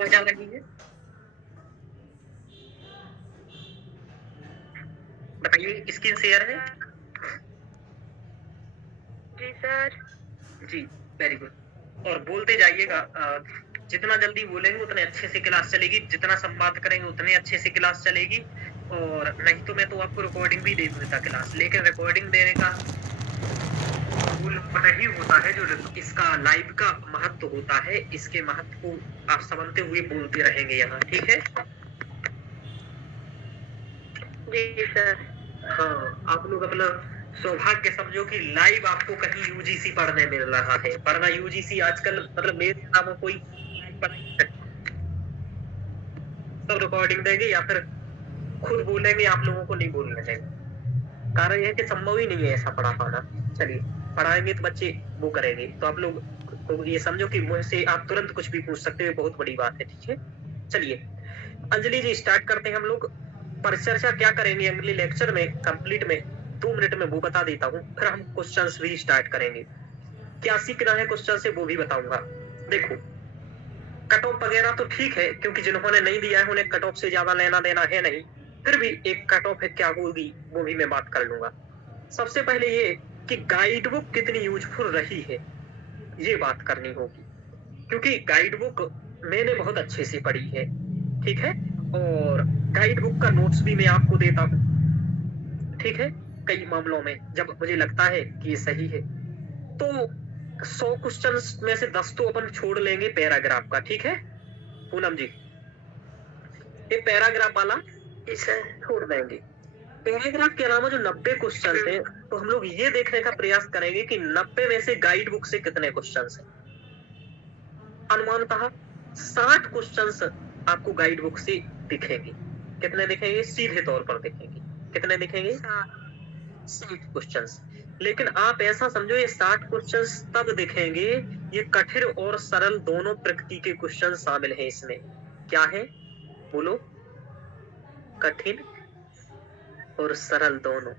आवाज आ रही है? बताइए, स्क्रीन शेयर है? जी सर। जी, वेरी गुड। और बोलते जाइएगा, जितना जल्दी बोलेंगे उतने अच्छे से क्लास चलेगी, जितना संवाद करेंगे उतने अच्छे से क्लास चलेगी। और नहीं तो मैं तो आपको रिकॉर्डिंग भी दे देता क्लास, लेकिन रिकॉर्डिंग देने का मूल नहीं होता है जो इसका लाइव का महत्व होता है। इसके महत्व को आप समझते हुए बोलते रहेंगे यहाँ, ठीक है? जी सर। हाँ, आप लोग अपना सौभाग्य समझो कि लाइव आपको कहीं यूजीसी पढ़ने मिल रहा है, वरना यूजीसी आजकल मतलब मेरे नाम कोई लाइव पढ़ नहीं सकता। सब रिकॉर्डिंग देंगे या फिर खुद बोलेंगे, आप लोगों को नहीं बोलने देंगे। कारण यह है कि संभव ही नहीं है ऐसा पढ़ा पाना। चलिए, पढ़ाएंगे तो बच्चे वो करेंगे, तो आप लोग को ये समझो कि मुझसे आप तुरंत कुछ भी पूछ सकते हो, बहुत बड़ी बात है, ठीक है? चलिए, अंजलि जी स्टार्ट करते हैं हम लोग। परिचर्चा क्या करेंगे अगले लेक्चर में कंप्लीट में 2 मिनट में वो बता देता हूँ, फिर हम क्वेश्चंस भी स्टार्ट करेंगे। क्या सीखना है क्वेश्चन से वो भी बताऊंगा। देखो, कट ऑफ वगैरह तो ठीक है, क्योंकि जिन्होंने नहीं दिया है उन्हें कट ऑफ से ज्यादा लेना देना है नहीं, फिर भी एक कट ऑफ है क्या होगी वो भी मैं बात कर लूंगा। सबसे पहले ये कि गाइड बुक कितनी यूजफुल रही है, ये बात करनी होगी, क्योंकि गाइड बुक मैंने बहुत अच्छे से पढ़ी है, ठीक है? और गाइड बुक का नोट्स भी मैं आपको देता हूँ, ठीक है? कई मामलों में जब मुझे लगता है कि ये सही है, तो 100 क्वेश्चंस में से 10 तो अपन छोड़ लेंगे पैराग्राफ का, ठीक है पूनम जी? ये पैराग्राफ वाला इसे छोड़ देंगे। पैराग्राफ के अलावा जो 90 क्वेश्चन है, तो हम लोग ये देखने का प्रयास करेंगे कि 90 में से गाइड बुक से कितने क्वेश्चन है। अनुमानतः 60 क्वेश्चंस आपको गाइड बुक से दिखेंगे। कितने दिखेंगे? सीधे तौर पर दिखेंगे। कितने दिखेंगे? 60 क्वेश्चंस। लेकिन आप ऐसा समझो, ये 60 क्वेश्चंस तब दिखेंगे, ये कठिन और सरल दोनों प्रकृति के क्वेश्चन शामिल हैं इसमें। क्या है बोलो? कठिन और सरल दोनों।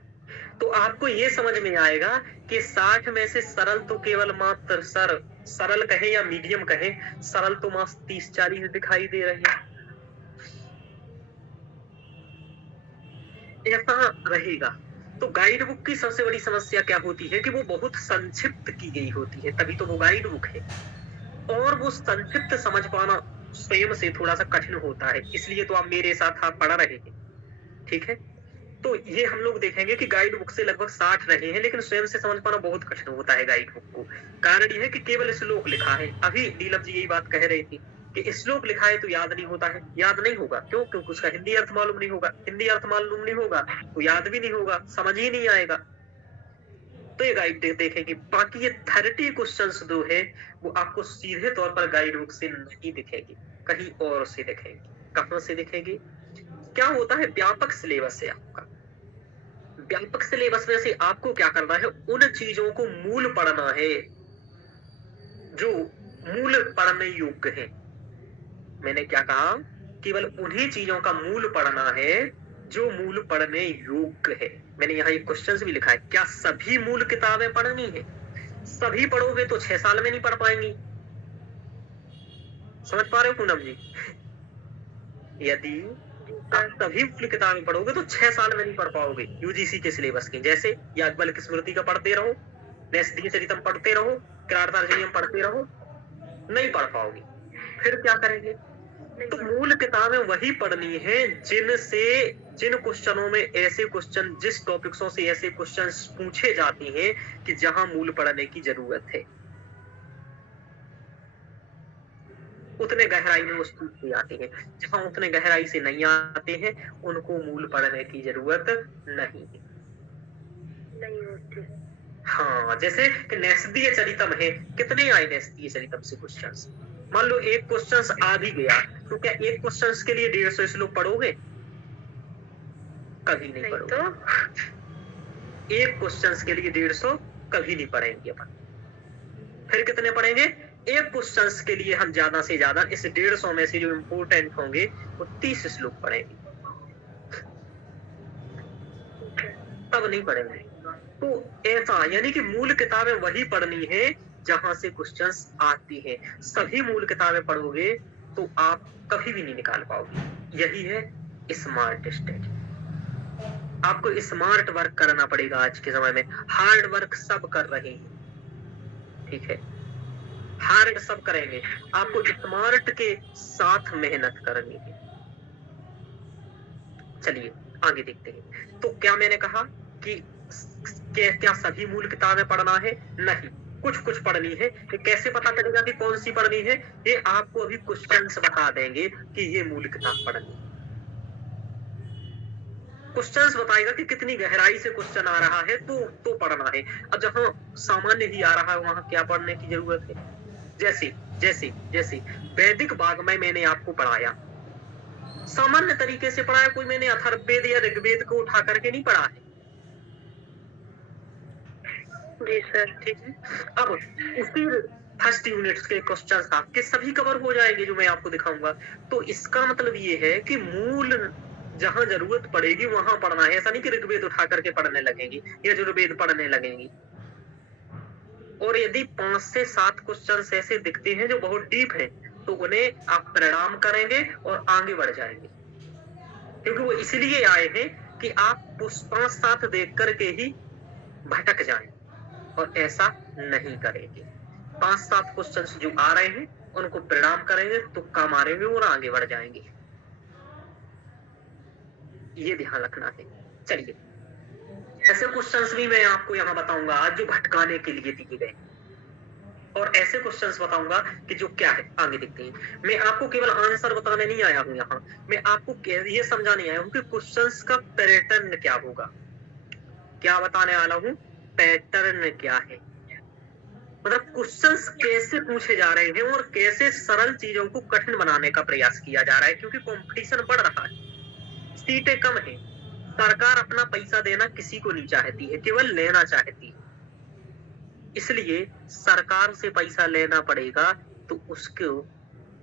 तो आपको ये समझ में आएगा कि 60 में से सरल तो केवल मात्र सरल कहे या मीडियम कहे, सरल तो मात्र 30-40 दिखाई दे रहे हैं। ऐसा रहेगा। तो गाइड बुक की सबसे बड़ी समस्या क्या होती है कि वो बहुत संक्षिप्त की गई होती है, तभी तो वो गाइड बुक है। और वो संक्षिप्त समझ पाना स्वयं से थोड़ा सा कठिन होता है, इसलिए तो आप मेरे साथ आप पढ़ रहे हैं, ठीक है? तो ये हम लोग देखेंगे कि गाइड बुक से लगभग 60 रहे हैं, लेकिन स्वयं से समझ पाना बहुत कठिन होता है गाइड बुक को। कारण ये है कि केवल श्लोक लिखा है। अभी नीलम जी यही बात कह रही थी कि श्लोक लिखा है तो याद नहीं होता है। याद नहीं होगा क्यों? क्योंकि उसका हिंदी अर्थ मालूम नहीं होगा। हिंदी अर्थ मालूम नहीं होगा तो याद भी नहीं होगा, समझ ही नहीं आएगा। तो ये गाइड देखेंगे। बाकी ये 30 क्वेश्चंस जो है वो आपको सीधे तौर पर गाइड बुक से नहीं दिखेगी, कहीं और से दिखेंगे। कहां से दिखेगी? क्या होता है, व्यापक सिलेबस है आपका। व्यापक सिलेबस में से आपको क्या करना है, उन चीजों को मूल पढ़ना है जो मूल पढ़ने योग्य है। मैंने क्या कहा? केवल उन्हीं चीजों का मूल पढ़ना है जो मूल पढ़ने योग्य है। मैंने यहाँ एक क्वेश्चन भी लिखा है, क्या सभी मूल किताबें पढ़नी है? सभी पढ़ोगे तो 6 साल में नहीं पढ़ पाएंगी। समझ पा रहे हो पूनम जी? यदि आप सभी मूल किताबें पढ़ोगे तो 6 साल में नहीं पढ़ पाओगे यूजीसी के सिलेबस की। जैसे याज्ञवल्क्य की स्मृति का पढ़ते रहो, नैषधीय चरितम पढ़ते रहो, किरातार्जुनीयम पढ़ते रहो, नहीं पढ़ पाओगे। फिर क्या करेंगे? तो मूल किताबें वही पढ़नी है जिनसे, जिन क्वेश्चनों में ऐसे क्वेश्चन, जिस टॉपिक्सों से ऐसे क्वेश्चंस पूछे जाते हैं कि जहां मूल पढ़ने की जरूरत है। उतने गहराई में वो पूछे जाते हैं। जहां उतने गहराई से नहीं आते हैं उनको मूल पढ़ने की जरूरत नहीं है। नहीं होती। हाँ, जैसे कि नैषधीय चरितम है, कितने आए नैषधीय चरितम से क्वेश्चंस? मान लो एक क्वेश्चंस आ भी गया, तो क्या एक क्वेश्चंस के लिए 150 श्लोक पढ़ोगे? कभी नहीं पढ़ोगे। तो एक क्वेश्चंस के लिए 150 कभी नहीं पढ़ेंगे अपन। फिर कितने पढ़ेंगे? एक क्वेश्चंस के लिए हम ज्यादा से ज्यादा इस 150 में से जो इम्पोर्टेंट होंगे वो 30 श्लोक पढ़ेंगे, तब नहीं पढ़ेंगे। तो ऐसा यानी कि मूल किताबें वही पढ़नी है जहां से क्वेश्चंस आती हैं। सभी मूल किताबें पढ़ोगे तो आप कभी भी नहीं निकाल पाओगे। यही है स्मार्ट स्टडी। आपको स्मार्ट वर्क करना पड़ेगा। आज के समय में हार्ड वर्क सब कर रहे हैं, ठीक है, हार्ड सब करेंगे, आपको स्मार्ट के साथ मेहनत करनी है। चलिए आगे देखते हैं। तो क्या मैंने कहा कि क्या सभी मूल किताबें पढ़ना है? नहीं, कुछ कुछ पढ़नी है। ये कैसे पता चलेगा कि कौन सी पढ़नी है? ये आपको अभी क्वेश्चंस बता देंगे कि ये मूल किताब पढ़नी है। क्वेश्चंस बताएगा कि कितनी गहराई से क्वेश्चन आ रहा है तो पढ़ना है। अब जहां सामान्य ही आ रहा है वहां क्या पढ़ने की जरूरत है? जैसे जैसे जैसे वैदिक वाग्मय मैंने आपको पढ़ाया, सामान्य तरीके से पढ़ाया, कोई मैंने अथर्ववेद या ऋग्वेद को उठा करके नहीं पढ़ा है। जी सर। ठीक है, अब उसी फर्स्ट यूनिट के क्वेश्चंस आपके सभी कवर हो जाएंगे जो मैं आपको दिखाऊंगा। तो इसका मतलब ये है कि मूल जहां जरूरत पड़ेगी वहां पढ़ना है। ऐसा नहीं कि ऋग्वेद उठा करके पढ़ने लगेंगी या यजुर्वेद पढ़ने लगेंगी। और यदि 5 से 7 क्वेश्चंस ऐसे दिखते हैं जो बहुत डीप हैं, तो उन्हें आप प्रणाम करेंगे और आगे बढ़ जाएंगे, क्योंकि वो इसलिए आए हैं कि आप 5-7 देख करके ही भटक जाएं, और ऐसा नहीं करेंगे। 5-7 क्वेश्चंस जो आ रहे हैं उनको प्रणाम करेंगे, तुक्का मारेंगे और आगे बढ़ जाएंगे। ये ध्यान रखना है। चलिए, ऐसे क्वेश्चंस भी मैं आपको यहाँ बताऊंगा आज जो भटकाने के लिए दिए गए, और ऐसे क्वेश्चंस बताऊंगा कि जो क्या है। आगे देखते हैं। मैं आपको केवल आंसर बताने नहीं आया हूँ यहाँ, मैं आपको ये समझाने आया हूँ कि क्वेश्चंस का पैटर्न क्या होगा। क्या बताने वाला हूँ? पैटर्न क्या है, मतलब क्वेश्चंस कैसे पूछे जा रहे हैं और कैसे सरल चीजों को कठिन बनाने का प्रयास किया जा रहा है, क्योंकि कंपटीशन बढ़ रहा है, सीटें कम है। सरकार अपना पैसा देना किसी को नहीं चाहती है, केवल लेना चाहती है। इसलिए सरकार से पैसा लेना पड़ेगा तो उसको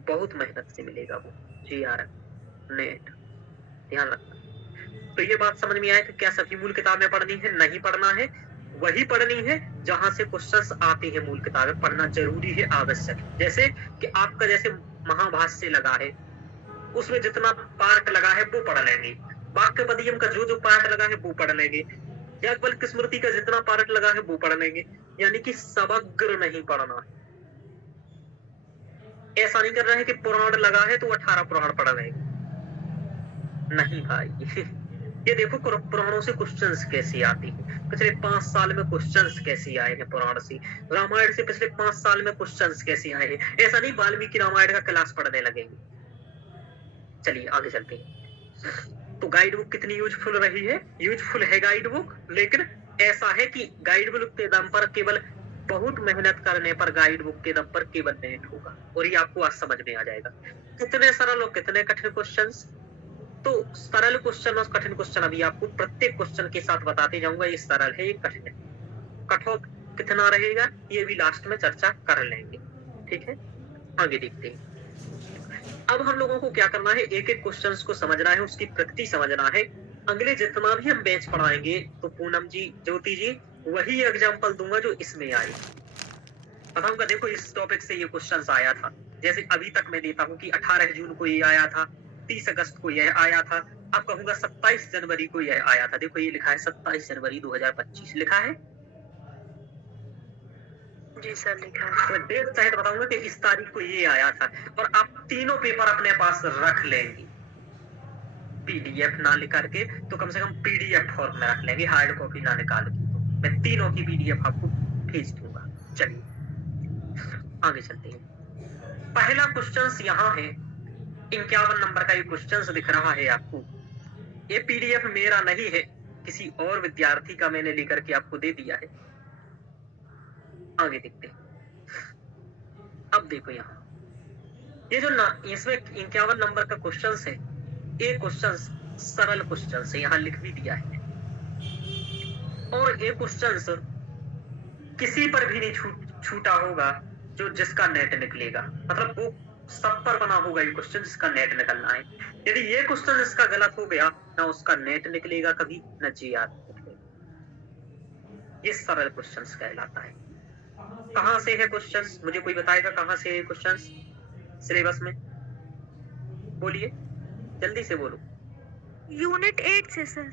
बहुत मेहनत से मिलेगा वो जीआरएफ नेट। ध्यान रखना। तो ये बात समझ में आया कि क्या सभी मूल किताबें पढ़नी है? नहीं पढ़ना है, वही पढ़नी है जहां से क्वेश्चंस आते हैं। मूल किताबें पढ़ना जरूरी है, आवश्यक है। जैसे कि आपका जैसे महाभाष्य लगा है, उसमें जितना पार्ट लगा है वो पढ़ लेंगे। वाक्यपदियम का जो जो पार्ट लगा है वो पढ़ लेंगे। याज्ञवल्क्य स्मृति का जितना पार्ट लगा है वो पढ़ लेंगे। यानी कि समग्र नहीं पढ़ना है। ऐसा नहीं कर रहा है कि पुराण लगा है तो 18 पुराण पढ़ लेंगे, नहीं भाई। ये देखो पुराणों से क्वेश्चंस कैसे आते हैं, पिछले 5 साल में क्वेश्चंस कैसे आए हैं पुराण से, रामायण से पिछले 5 साल में क्वेश्चंस कैसे आए हैं। ऐसा नहीं वाल्मीकि रामायण का क्लास पढ़ने लगेंगे। चलिए आगे चलते हैं। तो गाइड बुक कितनी यूजफुल रही है? यूजफुल है गाइड बुक, लेकिन ऐसा है कि गाइड बुक के दम पर केवल बहुत मेहनत करने पर गाइड बुक के दम पर केवल नेट होगा, और ये आपको आज समझ में आ जाएगा। कितने सरल और कितने कठिन क्वेश्चंस। तो सरल क्वेश्चन और कठिन क्वेश्चन अभी आपको प्रत्येक क्वेश्चन के साथ बताते जाऊंगा। ये सरल है, ये कठिन है, कठोर कितना रहेगा ये भी लास्ट में चर्चा कर लेंगे, ठीक है। आगे देखते हैं। अब हम लोगों को क्या करना है, एक एक क्वेश्चन को समझना है, उसकी प्रकृति समझना है। अगले जितना भी हम बैच पढ़ाएंगे तो पूनम जी, ज्योति जी, वही एग्जाम्पल दूंगा जो इसमें आए। बताऊंगा देखो इस टॉपिक से ये क्वेश्चन आया था। जैसे अभी तक मैं देता हूँ कि 18 जून को ये आया था, 30 अगस्त को यह आया था। अब कहूंगा 27 जनवरी को यह आया था। देखो ये लिखा है 27 जनवरी 2025 लिखा है। जी सर लिखा है। मैं डेट सहित बताऊंगा कि इस तारीख को ये आया था, और आप तीनों पेपर अपने पास रख लेंगे। पीडीएफ ना लिख करके तो कम से कम पीडीएफ फॉर्म में रख लेंगे, हार्ड कॉपी ना निकाल के। तो मैं तीनों की पीडीएफ आपको भेज दूंगा। चलिए आगे चलते हैं। पहला क्वेश्चन यहाँ है, 51 नंबर का ये क्वेश्चन दिख रहा है आपको। ये पीडीएफ मेरा नहीं है, किसी और विद्यार्थी का मैंने लेकर के आपको दे दिया है। आगे देखते हैं। अब देखो यहाँ ये जो इसमें 51 नंबर का क्वेश्चन है, ये क्वेश्चन सरल क्वेश्चन है, यहाँ लिख भी दिया है। और ये क्वेश्चन किसी पर भी नहीं छूटा होगा जो जिसका नेट निकलेगा, मतलब वो सब पर बना होगा ये क्वेश्चन जिसका नेट निकलना है। यदि ये क्वेश्चन इसका गलत हो गया, ना उसका नेट निकलेगा कभी, न जीआर निकलेगा। ये सरल क्वेश्चन कहलाता है। कहां से है क्वेश्चन? मुझे कोई बताएगा कहां से है क्वेश्चन सिलेबस में? बोलिए, जल्दी से बोलो। यूनिट 8 से सर।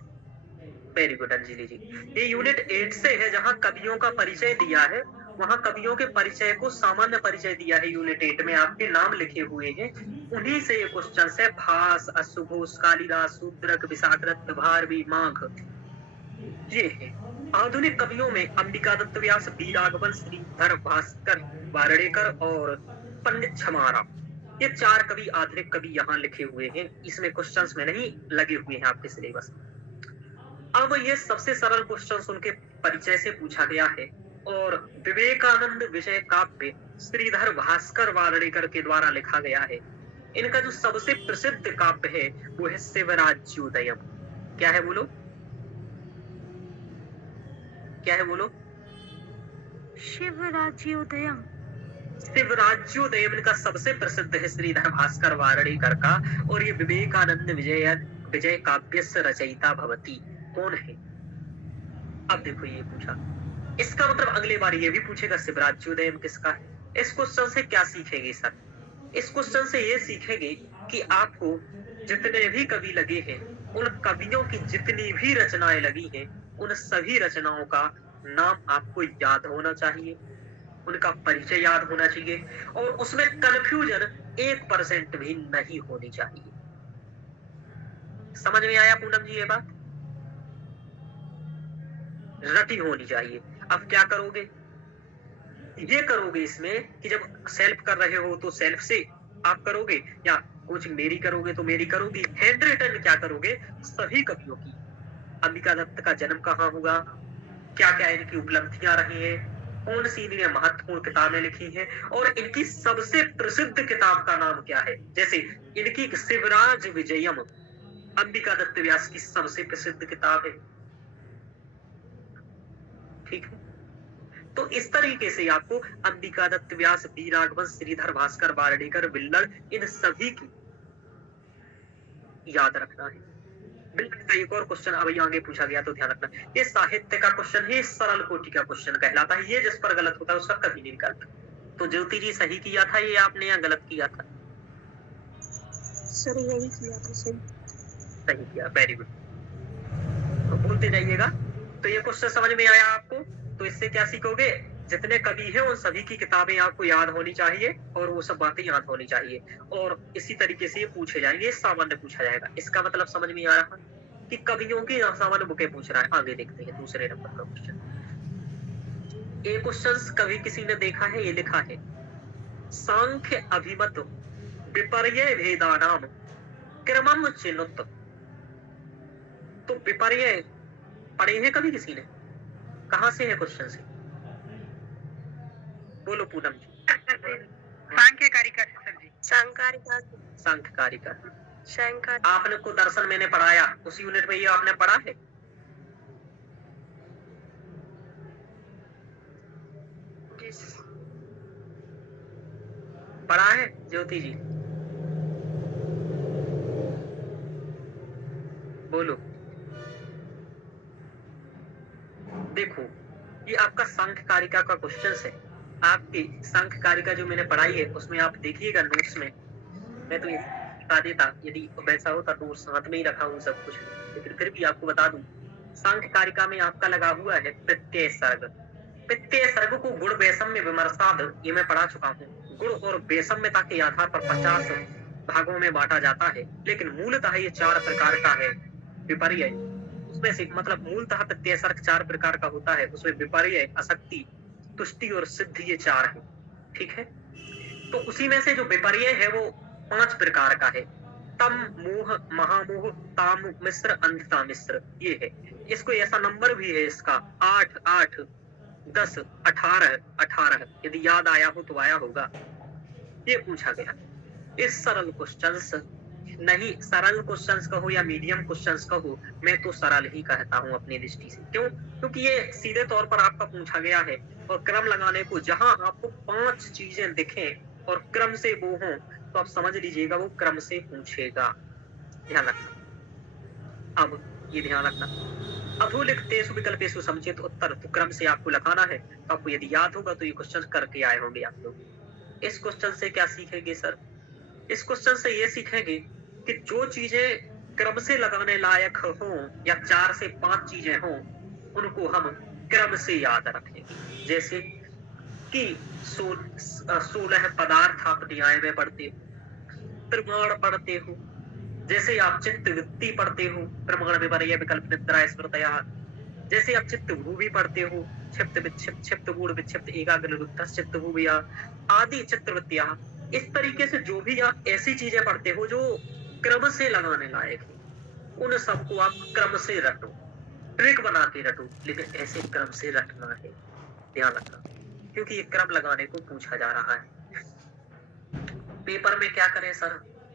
वेरी गुड अंजलि जी। ये यूनिट 8 से है, जहाँ कवियों का परिचय दिया है। वहाँ कवियों के परिचय को सामान्य परिचय दिया है। यूनिट 8 में आपके नाम लिखे हुए हैं, उन्हीं से ये क्वेश्चन है। भास, अशुघोष, कालिदास, शूद्रक, विशाखदत्त, भारवी, माघ, ये है। आधुनिक कवियों में अंबिकादत्त व्यास, बी राघवन, श्रीधर भास्कर वार्डेकर और पंडित छमारा, ये 4 कवि आधुनिक कवि यहाँ लिखे हुए हैं। इसमें क्वेश्चंस में नहीं लगे हुए हैं आपके सिलेबस में। अब ये सबसे सरल क्वेश्चन उनके परिचय से पूछा गया है, और विवेकानंद विजय काव्य श्रीधर भास्कर वार्डेकर के द्वारा लिखा गया है। इनका जो सबसे प्रसिद्ध काव्य है वो है शिवराज्योदयम। क्या है बोलो, क्या है बोलो? शिवराज्योदयम। शिवराज्योदयम इनका सबसे प्रसिद्ध है, श्रीधर भास्कर वार्डेकर का। और ये विवेकानंद विजय काव्य रचयिता भवती कौन है? अब देखो ये पूछा, इसका मतलब अगले बार ये भी पूछेगा शिवराज्योदयम किसका है। इस क्वेश्चन से क्या सीखेंगे सर? इस क्वेश्चन से ये सीखेंगे कि आपको जितने भी कवि लगे हैं, उन कवियों की जितनी भी रचनाएं लगी हैं, उन सभी रचनाओं का नाम आपको याद होना चाहिए, उनका परिचय याद होना चाहिए, और उसमें कंफ्यूजन 1% भी नहीं होनी चाहिए। समझ में आया पूनम जी ये बात? रटी होनी चाहिए। अब क्या करोगे? ये करोगे इसमें कि जब सेल्फ कर रहे हो तो सेल्फ से आप करोगे, या कोचिंग मेरी करोगे तो मेरी करोगी। हैंड रिटन क्या करोगे? सभी कवियों की, अंबिका दत्त का जन्म कहाँ हुआ, क्या क्या इनकी उपलब्धियां रही हैं, कौन सी इन्होंने महत्वपूर्ण किताबें लिखी हैं, और इनकी सबसे प्रसिद्ध किताब का नाम क्या है। जैसे इनकी शिवराज विजयम अंबिका दत्त व्यास की सबसे प्रसिद्ध किताब है, ठीक है। तो इस तरीके से आपको अंबिका दत्त व्यास, बी राघवन, श्रीधर भास्कर वार्डेकर, बिल्लर, इन सभी की याद रखना है। बिल्लर का एक और क्वेश्चन अभी आगे पूछा गया तो ध्यान रखना, ये साहित्य का क्वेश्चन है, सरल कोटि का क्वेश्चन कहलाता है। ये जिस पर गलत होता है उसका कभी नहीं निकलता। तो ज्योति जी सही किया था ये आपने या गलत किया था? सर यही किया था सर। सही किया, वेरी गुड। तो बोलते जाइएगा। तो ये क्वेश्चन समझ में आया आपको? तो इससे क्या सीखोगे? जितने कवि हैं उन सभी की किताबें आपको याद होनी चाहिए, और वो सब बातें याद होनी चाहिए, और इसी तरीके से ये पूछे जाएंगे, सामान्य पूछा जाएगा। इसका मतलब समझ में आ रहा कि कवियों की सामान्य बुकें पूछ रहा है। आगे देखते हैं दूसरे नंबर का क्वेश्चन। ये क्वेश्चन कभी किसी ने देखा है, ये लिखा है, सांख्य अभिमत विपर्य भेदानाम क्रमम चिनुत। तो विपर्य पढ़े हैं कभी किसी ने? कहां से है क्वेश्चन से? बोलो पूनम जी। सांख्यकारिका सर जी। सांकारिका। सांख्यकारिका। शंकर। आपने को दर्शन मैंने पढ़ाया, उस यूनिट में ये आपने पढ़ा है? जी पढ़ा है ज्योति जी? बोलो। देखो ये आपका सांख्यकारिका का क्वेश्चन है। आपकी सांख्यकारिका जो मैंने पढ़ाई है उसमें आप देखिएगा नोट्स में, मैं तो ये बता देता यदि वैसा होता तो साथ में ही रखा हूँ सब कुछ, लेकिन फिर भी आपको बता दूं। सांख्यकारिका में आपका लगा हुआ है प्रत्यय सर्ग। प्रत्यय सर्ग को गुण वैषम्य विमर्शाद ये मैं पढ़ा चुका हूँ। गुण और वैषम्यता के आधार पर 50 भागों में बांटा जाता है, लेकिन मूलतः ये 4 प्रकार का है। विपर्य उसमें से मतलब मूलतः प्रत्यय सर्ग 4 प्रकार का होता है, उसमें विपर्य, असक्ति, तुष्टि और सिद्धि ये 4 है, ठीक है। तो उसी में से जो विपर्य है वो 5 प्रकार का है। तम, मोह, महामोह, ताम, मिश्र, अंधता मिश्र, ये है। इसको ऐसा नंबर भी है इसका 8, 8, 10, 18, 18, यदि याद आया हो तो आया होगा। ये पूछा गया। इस सरल क्वेश्चंस नहीं, सरल क्वेश्चंस कहो या मीडियम क्वेश्चंस कहो, मैं तो सरल ही कहता हूं अपनी दृष्टि से। क्यों? क्योंकि ये सीधे तौर पर आपका पूछा गया है, और क्रम लगाने को जहां आपको 5 चीजें दिखें और क्रम से वो हो तो आप समझ लीजिएगा वो क्रम से पूछेगा। ध्यान रखना। अब ये ध्यान रखना, अधोलिखितेषु विकल्पेषु समुचित उत्तर, तो क्रम से आपको लगाना है। तो आपको यदि याद होगा तो ये क्वेश्चन करके आए होंगे आप लोग। इस क्वेश्चन से क्या सीखेंगे सर? इस क्वेश्चन से ये सीखेंगे कि जो चीजें क्रम से लगाने लायक हों या 4 से 5 चीजें हों, उनको हम क्रम से याद रखेंगे। जैसे कि 16 पदार्थ आप न्याय में पढ़ते हो, प्रमाण पढ़ते हो, जैसे आप चित्तवृत्ति पढ़ते हो, प्रमाण विपर्य विकल्प निद्रा स्मृतयः, जैसे आप चित्त भूमि पढ़ते हो, क्षिप्त विक्षिप्त क्षिप्त गूढ़ विक्षिप्त एकाग्र निरुद्धः चित्त भूमिया आदि चित्रवृत्तियां। इस तरीके से जो भी आप ऐसी चीजें पढ़ते हो जो क्रम से लगाने लायक है, उन सबको आप क्रम से रटो, ट्रिक बना के रटो, लेकिन ऐसे क्रम से रटना है, ध्यान रखना, क्योंकि ये क्रम लगाने को पूछा जा रहा है। पेपर में क्या करें सर?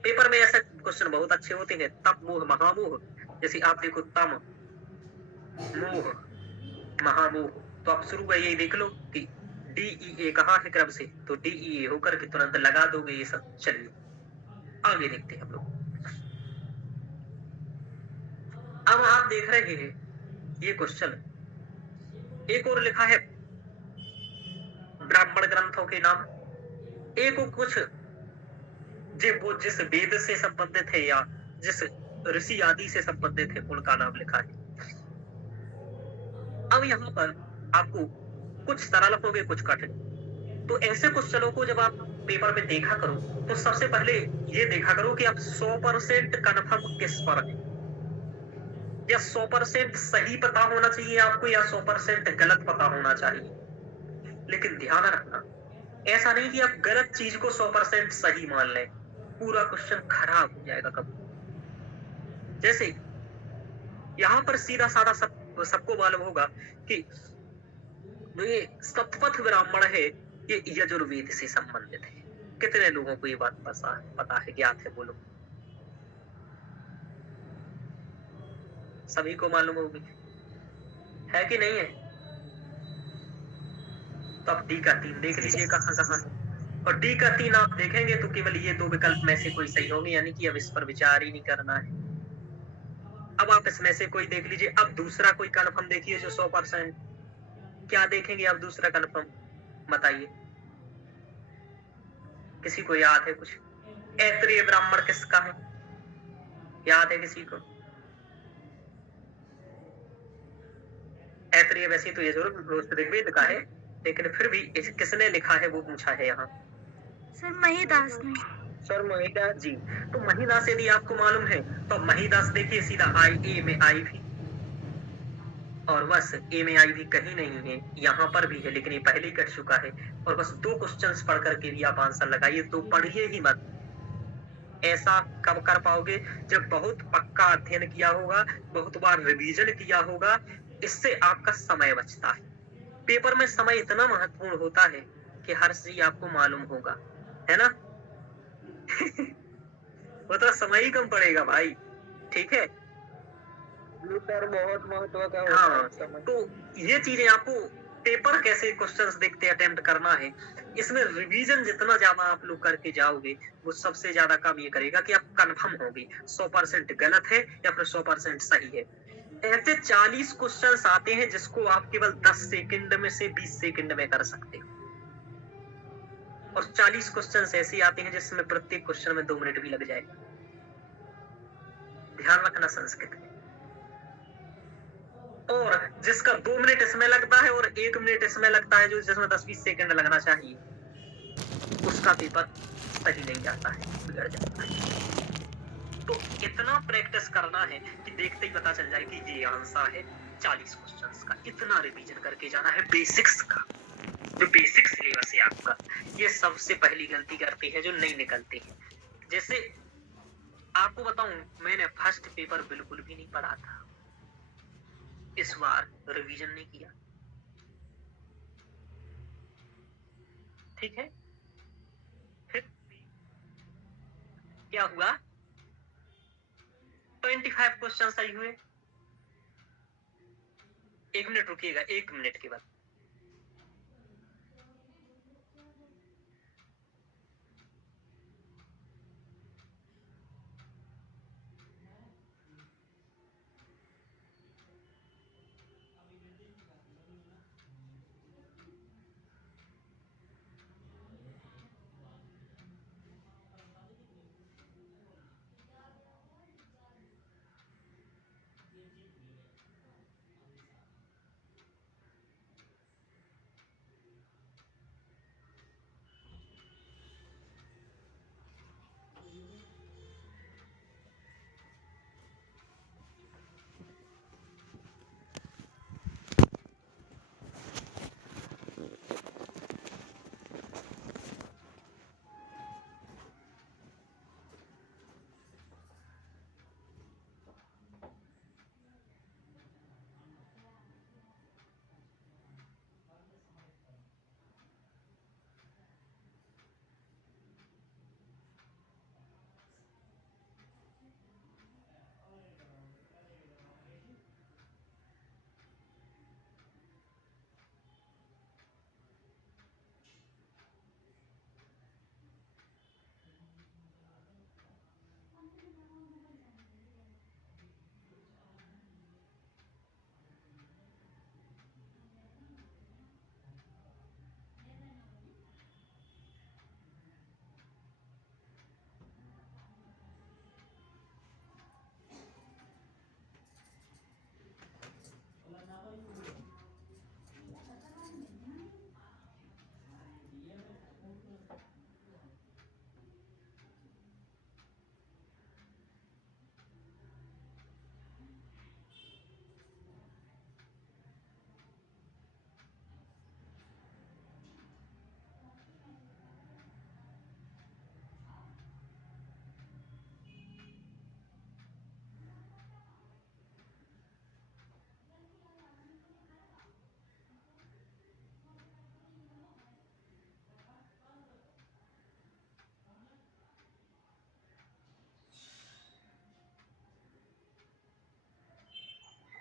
पेपर में ऐसे क्वेश्चन बहुत अच्छे होते हैं, तप मोह महामोह, जैसे आप देखो तम मोह महामोह, तो आप शुरू में यही देख लो कि DEA कहाँ है क्रम से, तो DEA होकर के तुरंत लगा दोगे ये सब। चलिए आगे देखते हैं हम लोग। अब आप देख रहे हैं ये क्वेश्चन, एक और लिखा है ब्राह्मण ग्रंथों के नाम, एक और कुछ वो जिस वेद से संबंधित है या जिस ऋषि आदि से संबंधित है उनका नाम लिखा है। अब यहाँ पर आपको कुछ सरल होंगे कुछ कठिन, तो ऐसे क्वेश्चनों को जब आप पेपर में देखा करो तो सबसे पहले ये देखा करो कि आप 100% कन्फर्म किस पर है, या 100% सही पता होना चाहिए आपको या 100% गलत पता होना चाहिए। लेकिन ध्यान रखना, ऐसा नहीं कि आप गलत चीज को 100% सही मान लें, पूरा क्वेश्चन खराब हो जाएगा कभी। जैसे यहाँ पर सीधा साधा सबको मालूम होगा कि जो ये सतपथ ब्राह्मण है ये यजुर्वेद से संबंधित है। कितने लोगों को ये बात पता है, ज्ञात है? बोलो। सभी को मालूम होगी, है कि नहीं है? तो अब डी का 3 देख लीजिए कहाँ कहाँ है, और डी का 3 आप देखेंगे तो केवल ये 2 विकल्प में से कोई सही होंगे, यानी कि अब इस पर विचार ही नहीं करना है। अब आप इसमें से कोई देख लीजिए। अब दूसरा कोई कन्फर्म देखिए जो 100%, क्या देखेंगे आप दूसरा कन्फर्म, बताइए, किसी को याद है कुछ? ऐत्रेय ब्राह्मण किसका है, याद है किसी को? ऐत्रेय वैसे तो यजुर्वेद ऋग्वेद का है, लेकिन फिर भी किसने लिखा है वो पूछा है यहाँ। सर महिदास ने। सर महिदास जी, तो महिदास यदि आपको मालूम है तो महिदास देखिए सीधा ए में आई भी, और बस ए में आई भी कहीं नहीं है, यहाँ पर भी है लेकिन ये पहले ही कट चुका है, और बस 2 क्वेश्चंस पढ़ करके भी आप आंसर लगाइए, तो पढ़िए ही मत। ऐसा कब कर पाओगे? जब बहुत पक्का अध्ययन किया होगा, बहुत बार रिवीजन किया होगा, इससे आपका समय बचता है। पेपर में समय इतना महत्वपूर्ण होता है कि हर चीज आपको मालूम होगा, है ना? वो तो समय ही कम पड़ेगा भाई, ठीक है? सर बहुत महत्व का होता है समय। तो ये चीजें आपको पेपर कैसे क्वेश्चंस देखते अटेम्प्ट करना है, इसमें रिवीजन जितना ज्यादा आप लोग करके जाओगे वो सबसे ज्यादा काम ये करेगा कि आप कंफर्म होगे 100% गलत है या फिर 100% सही है। ऐसे 40 क्वेश्चंस आते हैं जिसको आप केवल 10 सेकंड में से 20 सेकंड में कर सकते हो, और 40 क्वेश्चंस ऐसे आते हैं जिसमें प्रत्येक क्वेश्चन में 2 मिनट भी लग जाएगा। ध्यान रखना संस्कृत में। और जिसका 2 मिनट इसमें लगता है और 1 मिनट इसमें लगता है, जो जिसमें 10-20 सेकंड लगना चाहिए, उसका पेपर सही नहीं जाता है, बिगड़ जाता है। तो इतना प्रैक्टिस करना है कि देखते ही पता चल जाए कि ये आंसर है 40 क्वेश्चंस का। इतना रिवीजन करके जाना है बेसिक्स का, जो बेसिक सिलेबस है आपका। ये सबसे पहली गलती करते हैं जो नहीं निकलते हैं। जैसे आपको बताऊं, मैंने फर्स्ट पेपर बिल्कुल भी नहीं पढ़ा था, इस बार रिवीजन नहीं किया, ठीक है? फिर क्या हुआ? 25 क्वेश्चन सही हुए। 1 मिनट रुकिएगा, 1 मिनट के बाद।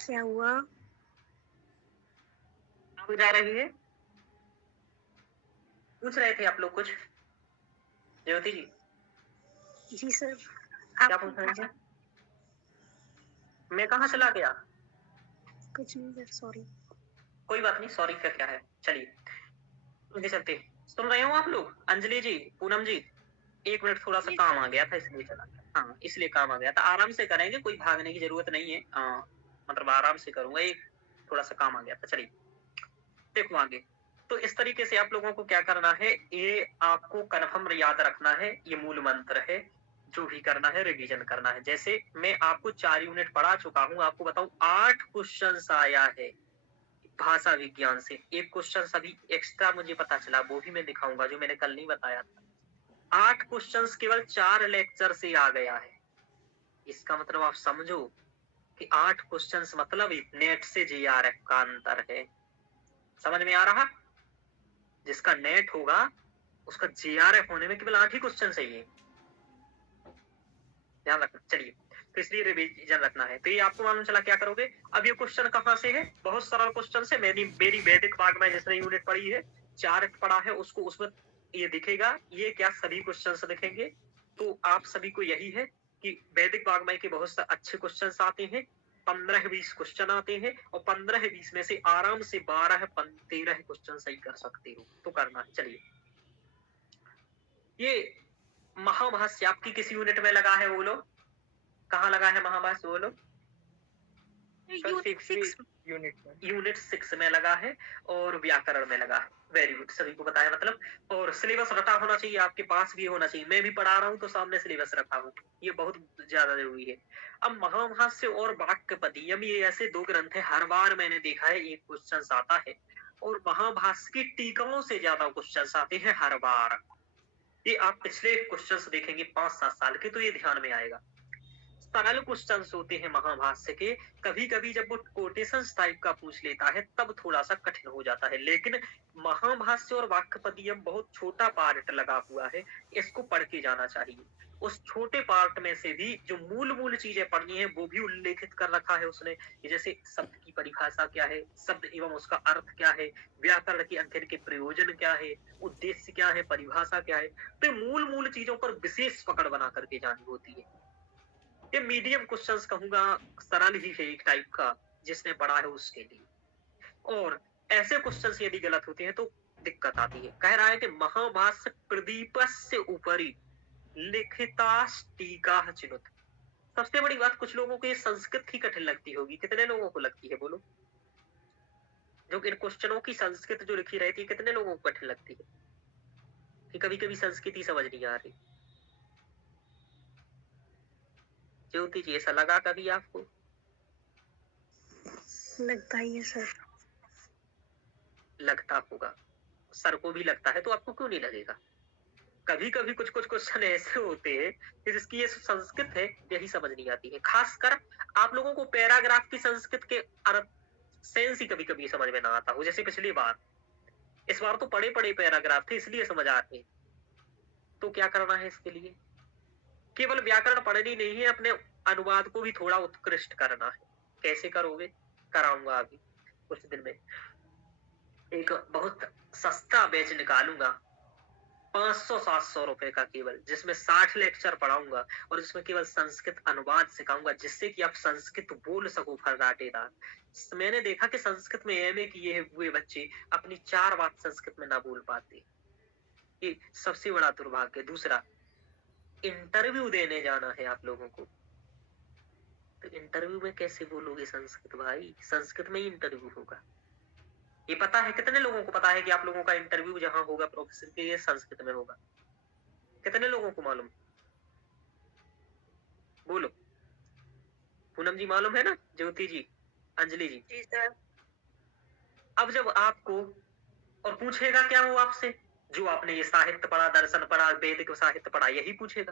क्या हुआ? आप जा रही है? पूछ रहे थे आप लोग कुछ? ज्योति जी, जी सर। क्या आप पूछ रहे थे? मैं कहाँ चला गया? कुछ नहीं सर, सॉरी। कोई बात नहीं, सॉरी का क्या है, चलिए आगे चलते हैं। सुन रहे हो आप लोग? अंजलि जी, पूनम जी, 1 मिनट, थोड़ा सा जी काम सर। आ गया था इसलिए चला गया। हाँ, इसलिए काम आ गया था। आराम से करेंगे, कोई भागने की जरूरत नहीं है। मतलब आराम से करूंगा, एक थोड़ा सा काम आ गया था। चलिए देखो आगे। तो इस तरीके से आप लोगों को क्या करना है, ये आपको कन्फर्म याद रखना है, ये मूल मंत्र है। जो भी करना है रिवीजन करना है। जैसे मैं आपको 4 यूनिट पढ़ा चुका हूँ, आपको बताऊं 8 क्वेश्चन आया है भाषा विज्ञान से। एक क्वेश्चन अभी एक्स्ट्रा मुझे पता चला, वो भी मैं दिखाऊंगा, जो मैंने कल नहीं बताया था। 8 क्वेश्चंस केवल 4 लेक्चर से आ गया है। इसका मतलब आप समझो कि 8 क्वेश्चंस मतलब नेट से जीआरएफ का अंतर है। समझ में आ रहा? जिसका नेट होगा उसका जीआरएफ होने में केवल 8 ही क्वेश्चन चाहिए। ध्यान रखना। चलिए, तो इसलिए रिवीजन रखना है। तो ये आपको मालूम चला, क्या करोगे? अब ये क्वेश्चन कहाँ से है? बहुत सरल क्वेश्चन से। मेरी वैदिक बाग में जिसने यूनिट पढ़ी है, 4 पढ़ा है, उसको उसमें ये दिखेगा। ये क्या सभी क्वेश्चन दिखेंगे? तो आप सभी को यही है कि वैदिक वाग्मय के बहुत से अच्छे क्वेश्चन आते हैं। 15-20 क्वेश्चन आते हैं और 15-20 में से आराम से 12-13 क्वेश्चन सही कर सकते हो। तो करना है। चलिए, ये महाभाष्य आपकी किस यूनिट में लगा है बोलो? कहाँ लगा है महाभाष्य बोलो? यूनिट 6। यूनिट 6 में लगा है और व्याकरण में लगा है। वेरी गुड, सभी को पता है मतलब। और सिलेबस रटा होना चाहिए, आपके पास भी होना चाहिए। मैं भी पढ़ा रहा हूँ तो सामने सिलेबस रखा हूँ, ये बहुत ज्यादा जरूरी है। अब महाभाष्य और वाक्यपदीयम, ये ऐसे 2 ग्रंथ है, हर बार मैंने देखा है एक क्वेश्चन आता है। और महाभाष्य की टीकाओं से ज्यादा क्वेश्चन आते हैं हर बार। ये आप पिछले क्वेश्चन देखेंगे 5-7 साल के, तो ये ध्यान में आएगा। सरल क्वेश्चंस होते हैं महाभाष्य के। कभी कभी जब वो कोटेशन टाइप का पूछ लेता है तब थोड़ा सा कठिन हो जाता है, लेकिन महाभाष्य और वाक्यपदीयम बहुत छोटा पार्ट लगा हुआ है, इसको पढ़ के जाना चाहिए। उस छोटे पार्ट में से भी जो मूल मूल चीजें पढ़नी है वो भी उल्लेखित कर रखा है उसने। जैसे शब्द की परिभाषा क्या है, शब्द एवं उसका अर्थ क्या है, व्याकरण के अध्ययन के प्रयोजन क्या है, उद्देश्य क्या है, परिभाषा क्या है। तो मूल मूल चीजों पर विशेष पकड़ बना करके जानी होती है। ये मीडियम क्वेश्चंस कहूंगा, सरल ही है एक टाइप का, जिसने पढ़ा है उसके लिए। और ऐसे क्वेश्चंस यदि गलत होते हैं तो दिक्कत आती है। कह रहा है कि महाभाष्य प्रदीपस्य ऊपरी लिखिता टीका चिनुत। सबसे बड़ी बात, कुछ लोगों को ये संस्कृत ही कठिन लगती होगी। कितने लोगों को लगती है बोलो? जो इन क्वेश्चनों की संस्कृत जो लिखी रहती है, कितने लोगों को कठिन लगती है? कि कभी कभी संस्कृत ही समझ नहीं आ रही। ज्योति जी, ऐसा लगा कभी आपको? लगता ही है सर। लगता होगा, सर को भी लगता है, तो आपको क्यों नहीं लगेगा? कभी कभी कुछ कुछ क्वेश्चन ऐसे होते हैं कि जिसकी ये संस्कृत है यही समझ नहीं आती है। खासकर आप लोगों को पैराग्राफ की संस्कृत के अर्थ सेंस ही कभी कभी समझ में ना आता हो। जैसे पिछली बार, इस बार तो पढ़े पढ़े पैराग्राफ थे इसलिए समझ आते हैं। तो क्या करना है इसके लिए? केवल व्याकरण पढ़नी नहीं है, अपने अनुवाद को भी थोड़ा उत्कृष्ट करना है। कैसे करोगे? कराऊंगा अभी कुछ दिन में। एक बहुत सस्ता बैच निकालूंगा, 500-700 रुपए का केवल, जिसमें 60 लेक्चर पढ़ाऊंगा और जिसमें केवल संस्कृत अनुवाद सिखाऊंगा, जिससे कि आप संस्कृत बोल सको फर्राटेदार। मैंने देखा कि संस्कृत में एमए किए हुए बच्चे अपनी 4 बात संस्कृत में ना बोल पाते। ये सबसे बड़ा दुर्भाग्य। दूसरा, इंटरव्यू देने जाना है आप लोगों को, तो इंटरव्यू में कैसे बोलोगे संस्कृत भाई? संस्कृत में ही इंटरव्यू होगा। ये पता है? कितने लोगों को पता है कि आप लोगों का इंटरव्यू जहां होगा प्रोफेसर के लिए संस्कृत में होगा? कितने लोगों को मालूम? बोलो। पूनम जी मालूम है ना? ज्योति जी, अंजलि जी? जी सर। अब जब आपको और पूछेगा क्या वो आपसे? जो आपने ये साहित्य पढ़ा, दर्शन पढ़ा, वैदिक साहित्य पढ़ा, यही पूछेगा।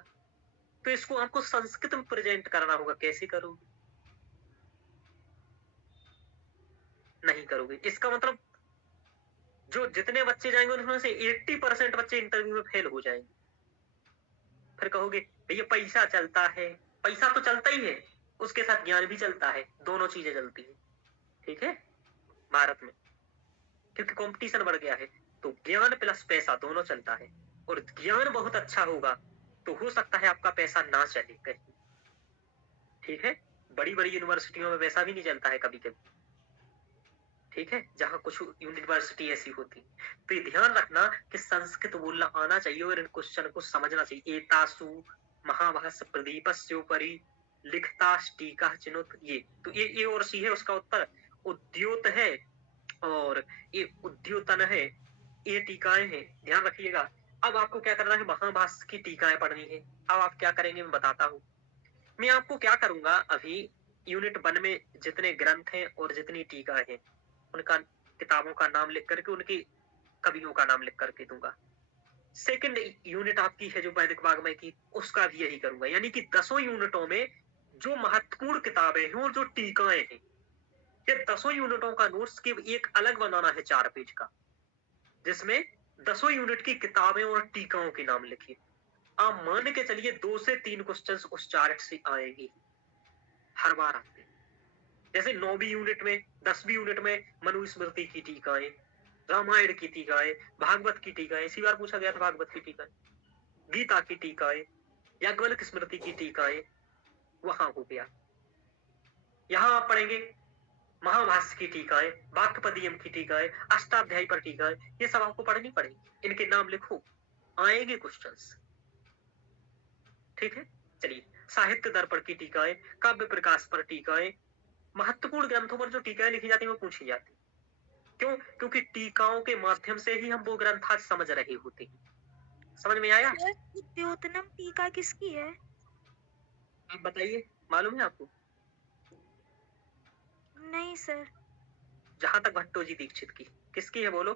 तो इसको आपको संस्कृत में प्रेजेंट करना होगा। कैसे करोगे? नहीं करोगे। इसका मतलब जो जितने बच्चे जाएंगे उनमें से 80% बच्चे इंटरव्यू में फेल हो जाएंगे। फिर कहोगे भैया पैसा चलता है। पैसा तो चलता ही है, उसके साथ ज्ञान भी चलता है, दोनों चीजें चलती है। ठीक है, भारत में, क्योंकि कंपटीशन बढ़ गया है। तो ज्ञान प्लस पैसा दोनों चलता है, और ज्ञान बहुत अच्छा होगा तो हो सकता है आपका पैसा ना चले कहीं। ठीक है, बड़ी बड़ी यूनिवर्सिटियों में पैसा भी नहीं चलता है कभी कभी। ठीक है, जहाँ कुछ यूनिवर्सिटी ऐसी होती। तो ये ध्यान रखना कि संस्कृत बोलना आना चाहिए और इन क्वेश्चन को समझना चाहिए। एतासु महाभाष्य प्रदीपस्योपरि लिखताष्टीका चिनुत, ये तो ये और सी है उसका उत्तर। उद्योत है और ये उद्योतन है, ये टीकाएं हैं, ध्यान रखिएगा। अब आपको क्या करना है, महाभाष्य की टीकाएं पढ़नी है। अब आप क्या करेंगे मैं बताता हूँ। मैं आपको क्या करूंगा, अभी यूनिट 1 में जितने ग्रंथ हैं और जितनी टीका है उनका, किताबों का नाम लिख करके उनकी कवियों का नाम लिख करके दूंगा। सेकंड यूनिट आपकी है जो वैदिक वाग्मय की, उसका भी यही करूंगा। यानी कि 10 यूनिटों में जो महत्वपूर्ण किताबें हैं और जो टीकाएं हैं, ये 10 यूनिटों का नोट्स की एक अलग बनाना है 4 पेज का, जिसमें 10 यूनिट की किताबें और टीकाओं के नाम लिखिए। आप मान के चलिए 2 से 3 क्वेश्चंस उस चार्ट से आएंगे, हर बार आते हैं। जैसे 9वीं यूनिट में, 10वीं यूनिट में मनुस्मृति की टीकाएं, रामायण की टीकाएं, भागवत की टीकाएं, इसी बार पूछा गया था भागवत की टीकाएं, गीता की टीकाएं, याज्ञवल्क्य स्मृति की टीकाएं, वहां हो गया। यहाँ आप पढ़ेंगे महाभाष्य की टीकाएं, वाक्पदीयम की टीकाएं, अष्टाध्यायी पर टीकाएं, ये सब आपको पढ़नी पड़ेगी। इनके नाम लिखो, आएंगे क्वेश्चंस। ठीक है, चलिए। साहित्य दर्पण की टीकाएं, काव्य प्रकाश पर टीकाएं, महत्वपूर्ण ग्रंथों पर जो टीकाएं लिखी जाती है वो पूछी जाती है। क्यों? क्योंकि टीकाओं के माध्यम से ही हम वो ग्रंथ आज समझ रहे होते हैं। समझ में आया? उद्योतनम टीका किसकी है? आप बताइए, मालूम है आपको? नहीं सर। जहां तक भट्टोजी दीक्षित की, किसकी है बोलो?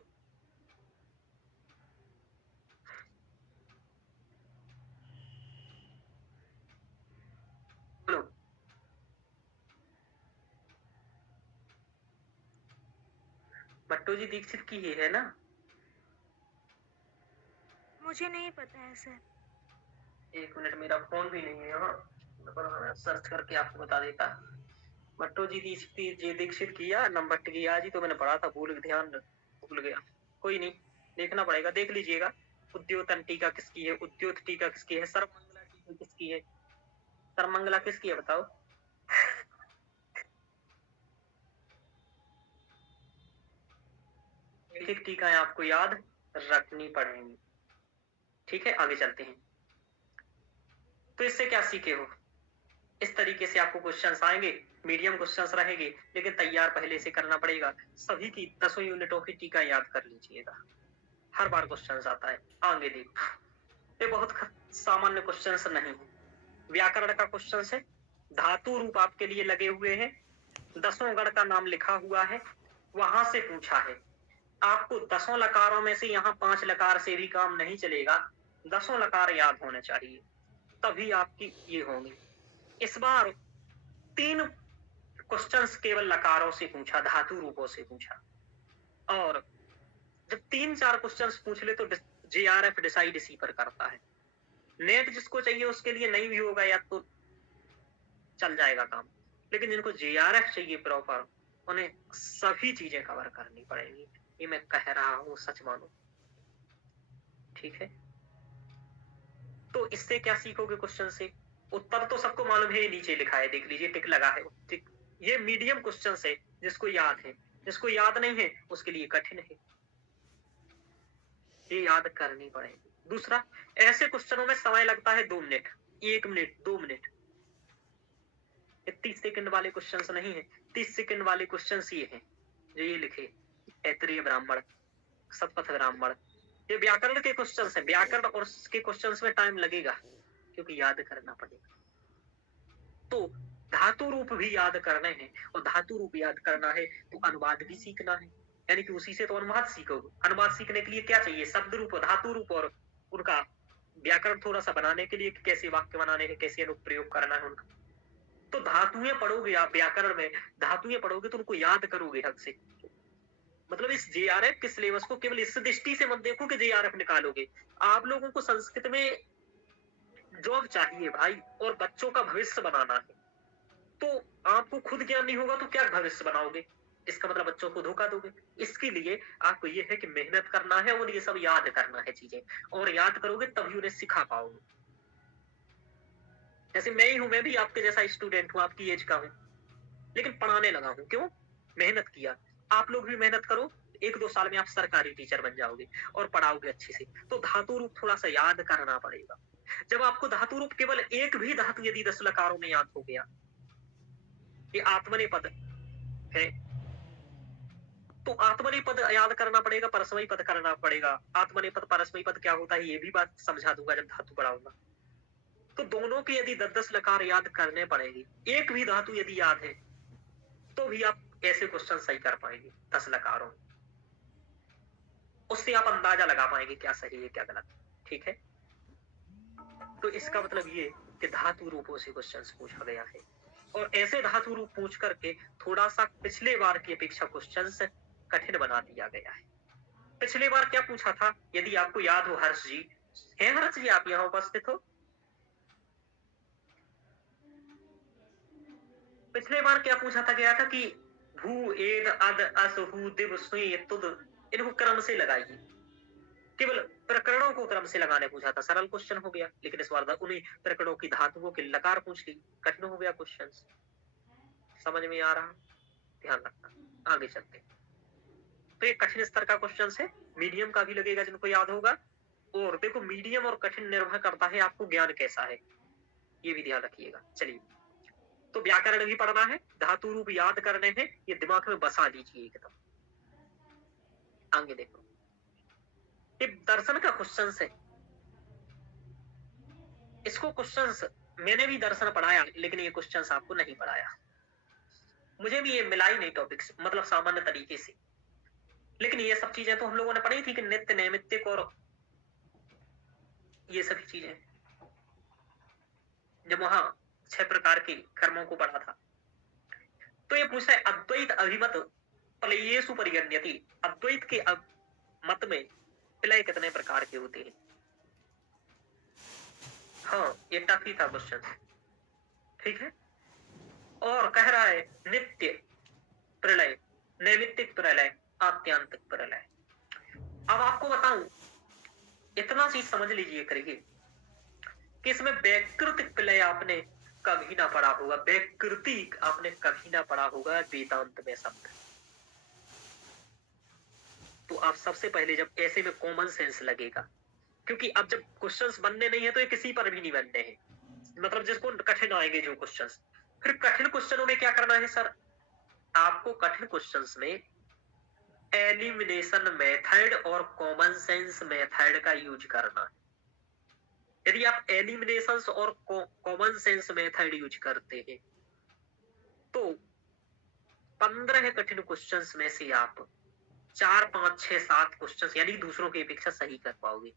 बोलो। भट्टोजी दीक्षित की ही है ना? मुझे नहीं पता है सर। एक मिनट, मेरा फोन भी नहीं है यहाँ, सर्च करके आपको बता देता। भट्टोजी दीक्षित की या नमभट्ट की, आज ही तो मैंने पढ़ा था, भूल गया। कोई नहीं, देखना पड़ेगा, देख लीजिएगा। उद्योतन टीका किसकी है, उद्योत टीका किसकी है, सर्वमंगला टीका किसकी है, सर्वमंगला किसकी है बताओ? एक एक टीकाएं आपको याद रखनी पड़ेंगी। ठीक है, आगे चलते हैं। तो इससे क्या सीखे हो? इस तरीके से आपको क्वेश्चंस आएंगे, मीडियम क्वेश्चंस रहेंगे, लेकिन तैयार पहले से करना पड़ेगा। सभी की 10 यूनिटों की टीका याद कर लीजिएगा, हर बार क्वेश्चंस आता है। आगे देखो, ये बहुत सामान्य क्वेश्चंस नहीं है, व्याकरण का क्वेश्चन है। धातु रूप आपके लिए लगे हुए हैं, 10 गण का नाम लिखा हुआ है, वहां से पूछा है। आपको 10 लकारों में से यहाँ 5 लकार से भी काम नहीं चलेगा, 10 लकार याद होने चाहिए, तभी आपकी ये होंगी। इस बार 3 क्वेश्चंस केवल लकारों से पूछा, धातु रूपों से पूछा। और जब 3-4 क्वेश्चंस पूछ ले तो JRF डिसाइड इसी पर करता है। नेट जिसको चाहिए उसके लिए नहीं भी होगा या तो चल जाएगा काम, लेकिन जिनको JRF चाहिए प्रॉपर, उन्हें सभी चीजें कवर करनी पड़ेगी। ये मैं कह रहा हूँ, सच मानो। ठीक है, तो इससे क्या सीखोगे क्वेश्चन से? उत्तर तो सबको मालूम है, ये नीचे लिखा है, देख लीजिए, टिक लगा है, टिक। ये मीडियम क्वेश्चन है, जिसको याद है। जिसको याद नहीं है उसके लिए कठिन है, ये याद करनी पड़ेगी। दूसरा, ऐसे क्वेश्चनों में समय लगता है 2 मिनट, 1 मिनट, 2 मिनट। 30 सेकंड वाले क्वेश्चंस नहीं है, 30 सेकंड वाले क्वेश्चंस ये हैं जो ये लिखे, ऐतरेय ब्राह्मण, शतपथ ब्राह्मण, ये व्याकरण के क्वेश्चंस हैं। व्याकरण और के क्वेश्चंस में टाइम लगेगा क्योंकि याद करना पड़ेगा। तो धातु रूप भी याद करने हैं, और धातु रूप याद करना है तो अनुवाद भी सीखना है, यानी कि उसी से तो अनुवाद सीखोगे। अनुवाद सीखने के लिए क्या चाहिए? शब्द रूप, धातु रूप, और उनका व्याकरण थोड़ा सा बनाने के लिए कैसे वाक्य बनाने हैं, कैसे अनुप्रयोग करना है उनका। तो धातुएं पढ़ोगे आप, व्याकरण में धातुएं पढ़ोगे तो उनको याद करोगे हद से। मतलब इस JRF के सिलेबस को केवल इस दृष्टि से मत देखो कि JRF निकालोगे। आप लोगों को संस्कृत में जॉब चाहिए भाई, और बच्चों का भविष्य बनाना है। तो आपको खुद ज्ञान नहीं होगा तो क्या भविष्य बनाओगे? इसका मतलब बच्चों को धोखा दोगे। इसके लिए आपको ये है कि मेहनत करना है और ये सब याद करना है चीजें, और याद करोगे तभी उन्हें सिखा पाओगे। जैसे मैं ही हूं, मैं भी आपके जैसा स्टूडेंट हूं, आपकी एज का हूं, लेकिन पढ़ाने लगा हूं। क्यों? मेहनत किया। आप लोग भी मेहनत करो, 1-2 साल में आप सरकारी टीचर बन जाओगे और पढ़ाओगे अच्छे से। तो धातु रूप थोड़ा सा याद करना पड़ेगा। जब आपको धातु रूप केवल एक भी धातु यदि 10 लकारों में याद हो गया, ये आत्मनेपद है, तो आत्मनेपद याद करना पड़ेगा, परस्मई पद करना पड़ेगा। आत्मनेपद परस्मई पद क्या होता है ये भी बात समझा दूंगा जब धातु पढ़ाऊंगा। तो दोनों के यदि 10-10 लकार याद करने पड़ेंगे, एक भी धातु यदि याद है तो भी आप ऐसे क्वेश्चन सही कर पाएंगे 10 लकारों में। उससे आप अंदाजा लगा पाएंगे क्या सही है क्या गलत, ठीक है। तो इसका मतलब ये कि धातु रूपों से क्वेश्चंस पूछा गया है, और ऐसे धातु रूप पूछ करके थोड़ा सा पिछले बार की अपेक्षा क्वेश्चंस कठिन बना दिया गया है। पिछले बार क्या पूछा था, यदि आपको याद हो, हर्ष जी है, हर्ष जी आप यहाँ उपस्थित हो? पिछले बार क्या पूछा था गया था कि भू एद अद अस हु दिव सुई तुद, इनको क्रम से लगाइए। केवल प्रकरणों को क्रम से लगाने पूछा था, सरल क्वेश्चन हो गया। लेकिन इस बार उन्हीं प्रकरणों की धातुओं के लकार पूछ ली, कठिन हो गया क्वेश्चन। समझ में आ रहा? ध्यान रखना, आगे चलते। तो ये कठिन स्तर का क्वेश्चन है, मीडियम का भी लगेगा जिनको याद होगा। और देखो, मीडियम और कठिन निर्भर करता है आपको ज्ञान कैसा है, ये भी ध्यान रखिएगा। चलिए, तो व्याकरण भी पढ़ना है, धातु रूप याद करने हैं, ये दिमाग में बसा लीजिए एकदम। आगे देखो, ये दर्शन का क्वेश्चन है। इसको क्वेश्चंस मैंने भी दर्शन पढ़ाया, लेकिन ये क्वेश्चंस आपको नहीं पढ़ाया। मुझे भी ये मिला ही नहीं टॉपिक्स, मतलब सामान्य तरीके से। लेकिन ये सब चीजें तो हम लोगों ने पढ़ी थी कि नित्य, नैमित्तिक और ये सभी चीजें, जब वहां 6 प्रकार के कर्मों को पढ़ा था। तो ये पूछा है, अद्वैत अभिमत प्रलयेषु परिगण्यति, अद्वैत के मत में प्रलय कितने प्रकार के होते हैं? हाँ, ये टफ ही था क्वेश्चन, ठीक है। और कह रहा है नित्य प्रलय, नैमित्तिक प्रलय, आत्यांतिक प्रलय। अब आपको बताऊं, इतना चीज समझ लीजिए करिए कि इसमें वैकृतिक प्रलय आपने कभी ना पढ़ा होगा, वैकृति आपने कभी ना पढ़ा होगा वेदांत में शब्द। तो आप सबसे पहले जब ऐसे में कॉमन सेंस लगेगा, क्योंकि अब जब क्वेश्चंस बनने नहीं है तो ये किसी पर भी नहीं बनने हैं, मतलब जिसको कठिन आएंगे जो क्वेश्चंस। फिर कठिन क्वेश्चनों में क्या करना है सर, आपको कठिन क्वेश्चंस में एलिमिनेशन मेथड और कॉमन सेंस मेथड का यूज करना है। यदि आप एलिमिनेशन और कॉमन सेंस मेथड यूज करते हैं तो 15 कठिन क्वेश्चंस में से आप 4, 5, 6, 7 क्वेश्चंस यानी दूसरों की अपेक्षा सही कर पाओगे।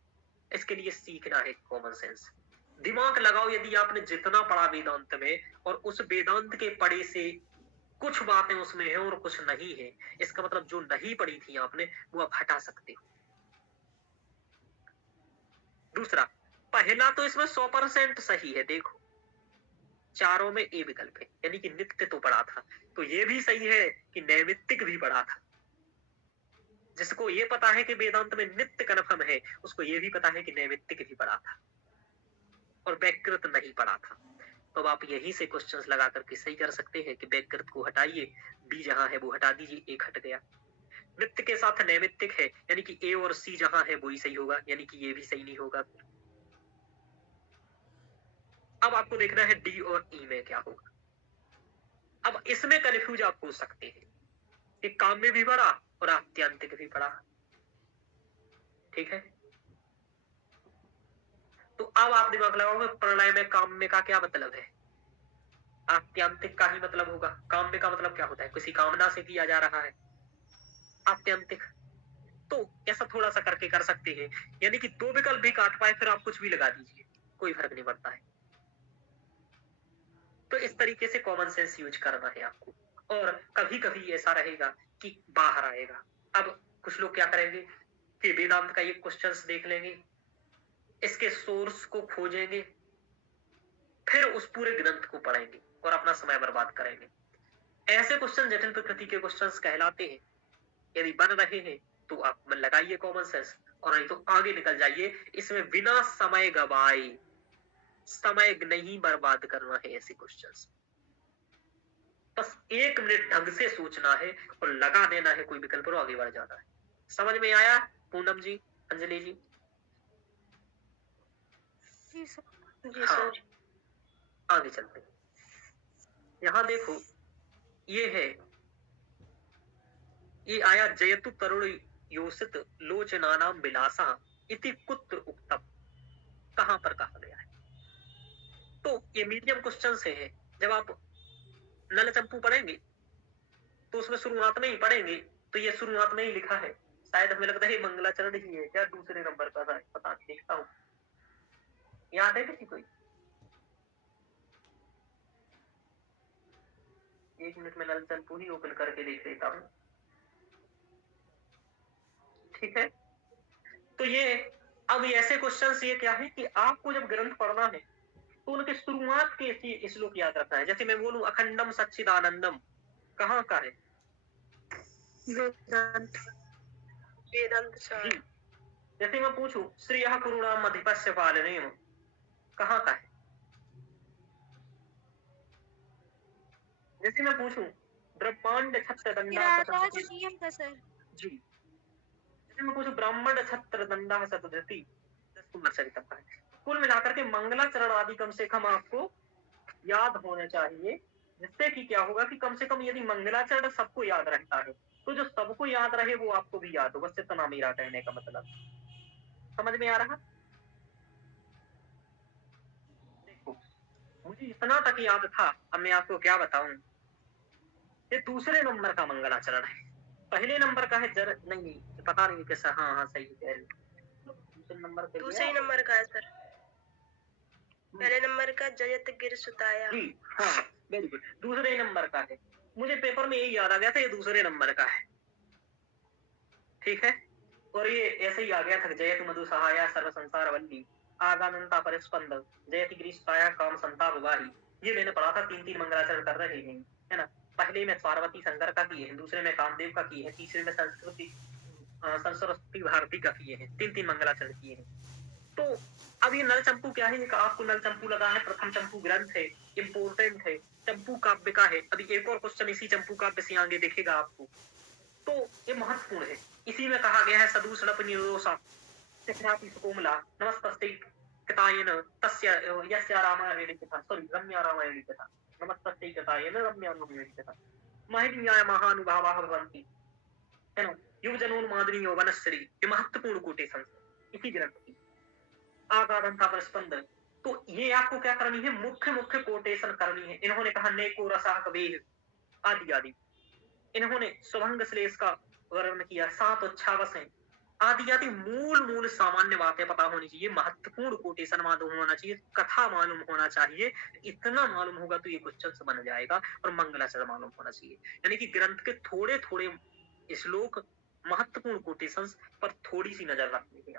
इसके लिए सीखना है कॉमन सेंस। दिमाग लगाओ, यदि आपने जितना पढ़ा वेदांत में और उस वेदांत के पढ़े से कुछ बातें उसमें है और कुछ नहीं है, इसका मतलब जो नहीं पढ़ी थी आपने वो आप हटा सकते हो। दूसरा, पहला तो इसमें 100% सही है। देखो, चारों में ए विकल्प है, यानी कि नित्य तो पढ़ा था, तो ये भी सही है कि नैमित्तिक भी पढ़ा था। जिसको ये पता है कि वेदांत में नित्य कन्फर्म है, उसको ये भी पता है कि नैमित्तिक भी पढ़ा था और वैकृत नहीं पढ़ा था। तो अब आप यहीं से क्वेश्चंस लगा करके सही कर सकते हैं कि वैकृत को हटाइए, बी जहां है वो हटा दीजिए, एक हट गया। नित्य के साथ नैमित्तिक है, यानी कि ए और सी जहां है वही सही होगा, यानी कि ये भी सही नहीं होगा। अब आपको देखना है डी और ई में क्या होगा। अब इसमें कंफ्यूज आप हो सकते हैं कि काम में भी पढ़ा और आत्यांतिक भी पढ़ा, ठीक है। तो अब आप दिमाग लगाओगे, प्रलय में काम में का क्या मतलब है? आत्यांतिक का ही मतलब होगा। काम में का मतलब क्या होता है? किसी कामना से किया जा रहा है, आत्यांतिक। तो ऐसा थोड़ा सा करके कर सकते हैं, यानी कि 2 विकल्प भी काट पाए फिर आप कुछ भी लगा दीजिए, कोई फर्क नहीं पड़ता है। तो इस तरीके से कॉमन सेंस यूज करना है आपको। और कभी कभी ऐसा रहेगा कि बाहर आएगा। अब कुछ लोग क्या करेंगे कि वेदांत का ये क्वेश्चंस देख लेंगे, इसके सोर्स को खोजेंगे, फिर उस पूरे ग्रंथ को पढ़ेंगे और अपना समय बर्बाद करेंगे। ऐसे क्वेश्चन जटिल प्रकृति के क्वेश्चंस कहलाते हैं। यदि बन रहे हैं तो आप लगाइए कॉमन सेंस, और नहीं तो आगे निकल जाइए। इसमें बिना समय गवाए, समय नहीं बर्बाद करना है ऐसे क्वेश्चंस। बस 1 मिनट ढंग से सोचना है और लगा देना है कोई विकल्प और आगे बढ़ जाना है। समझ में आया पूनम जी, अंजलि जी? जी सर। जी हाँ, सर। आगे चलते हैं। यहाँ देखो, ये है, ये आया जयतु तरुण योषित लोचनानाम विलासा इति कुत्र उक्तम। कहां पर कहा गया है? तो ये मीडियम क्वेश्चन से है। जब आप नल चंपू पढ़ेंगे तो उसमें शुरुआत में ही पढ़ेंगे, तो ये शुरुआत में ही लिखा है। शायद हमें लगता है मंगलाचरण ही है क्या, दूसरे नंबर का था, पता नहीं, देखता हूँ। याद है किसी कोई? 1 मिनट में नल चंपू ही ओपन करके देख लेता हूँ। ठीक है, तो ये अब ऐसे क्वेश्चंस ये क्या है कि आपको जब ग्रंथ पढ़ना है तो उनके शुरुआत के श्लोक याद रखना है। जैसे मैं बोलूं अखंडम सच्चिदानंदम, कहाँ का है? वेदांत, वेदांत सार। जी। जैसे मैं पूछूं श्रियः कुरुणाम अधिपस्य पालनेम, कहाँ का है? जैसे मैं पूछूं ब्रह्मांड छत्र दंडा राज नियम का सर। जी। जैसे मैं पूछूं ब्राह्मण छत्र दंडा शतधृति 10 कुमार चरितम का है। कुल मिलाकर के मंगलाचरण आदि कम से कम आपको याद होने चाहिए, जिससे कि क्या होगा कि कम से कम यदि मंगलाचरण सबको याद रहता है तो जो सबको याद रहे वो आपको भी याद हो। बस इतना मेरा कहने का मतलब। समझ में आ रहा? देखो, मुझे इतना तक याद था, अब मैं आपको क्या बताऊं। ये दूसरे नंबर का मंगलाचरण है। पहले नंबर का है नहीं नहीं, पता नहीं कैसा। हाँ हाँ, सही कह रहे हो। दूसरे नंबर पे दूसरे नंबर का है सर। पहले नंबर का जयत गिर सुताया। जी हाँ, वेरी गुड। दूसरे नंबर का है। मुझे पेपर में यही याद आ गया था, ये दूसरे नंबर का है। ठीक है, और ये ऐसे ही आ गया था, जयतु मधु सहाया सर्व संसार वल्ली आगानंता परिस्पंद जयति ग्रीष्माया काम संताप वाही। ये मैंने पढ़ा था। 3 मंगलाचरण कर रहे हैं, है ना। पहले में पार्वती शंकर का किए हैं, दूसरे में कामदेव का किए हैं, तीसरे में सरस्वती भारती का किए हैं। 3 मंगलाचरण किए हैं। तो अब ये नल चंपू क्या है? आपको नल चंपू लगा है, प्रथम चंपू ग्रंथ है, इम्पोर्टेंट है, चंपू काव्य का है। अभी एक और क्वेश्चन इसी चंपू काव्य से आगे देखेगा आपको, तो ये महत्वपूर्ण है। इसी में कहा गया है सदूषणप निर्दोषा चक्रापि सुकोमला नमस्तस्ते कृतायेन तस्य यस्य रामायणे लिखिता, सॉरी रम्या रामायणे लिखिता, नमस्तस्ते कृतायेन रम्या रामायणे लिखिता महनीयाय महानुभावाः भवन्ति, है ना। युवजनोन्मादनीयो वनश्री, ये महत्वपूर्ण कोटेशन इसी ग्रंथ की। आगाधंता परस्पंद, तो ये आपको क्या करनी है? मुख्य मुख्य कोटेशन करनी है। इन्होंने कहा नेको रसा कबीर आदि आदि। इन्होंने सुभंग श्लेष का वर्णन किया, 7 अच्छावस हैं आदि आदि। मूल सामान्य बातें पता होनी चाहिए, महत्वपूर्ण कोटेशन मालूम होना चाहिए, कथा मालूम होना चाहिए। इतना मालूम होगा तो ये क्वेश्चन बन जाएगा। और मंगलाचरण मालूम होना चाहिए, यानी कि ग्रंथ के थोड़े थोड़े श्लोक, महत्वपूर्ण कोटेशंस पर थोड़ी सी नजर रखनी है।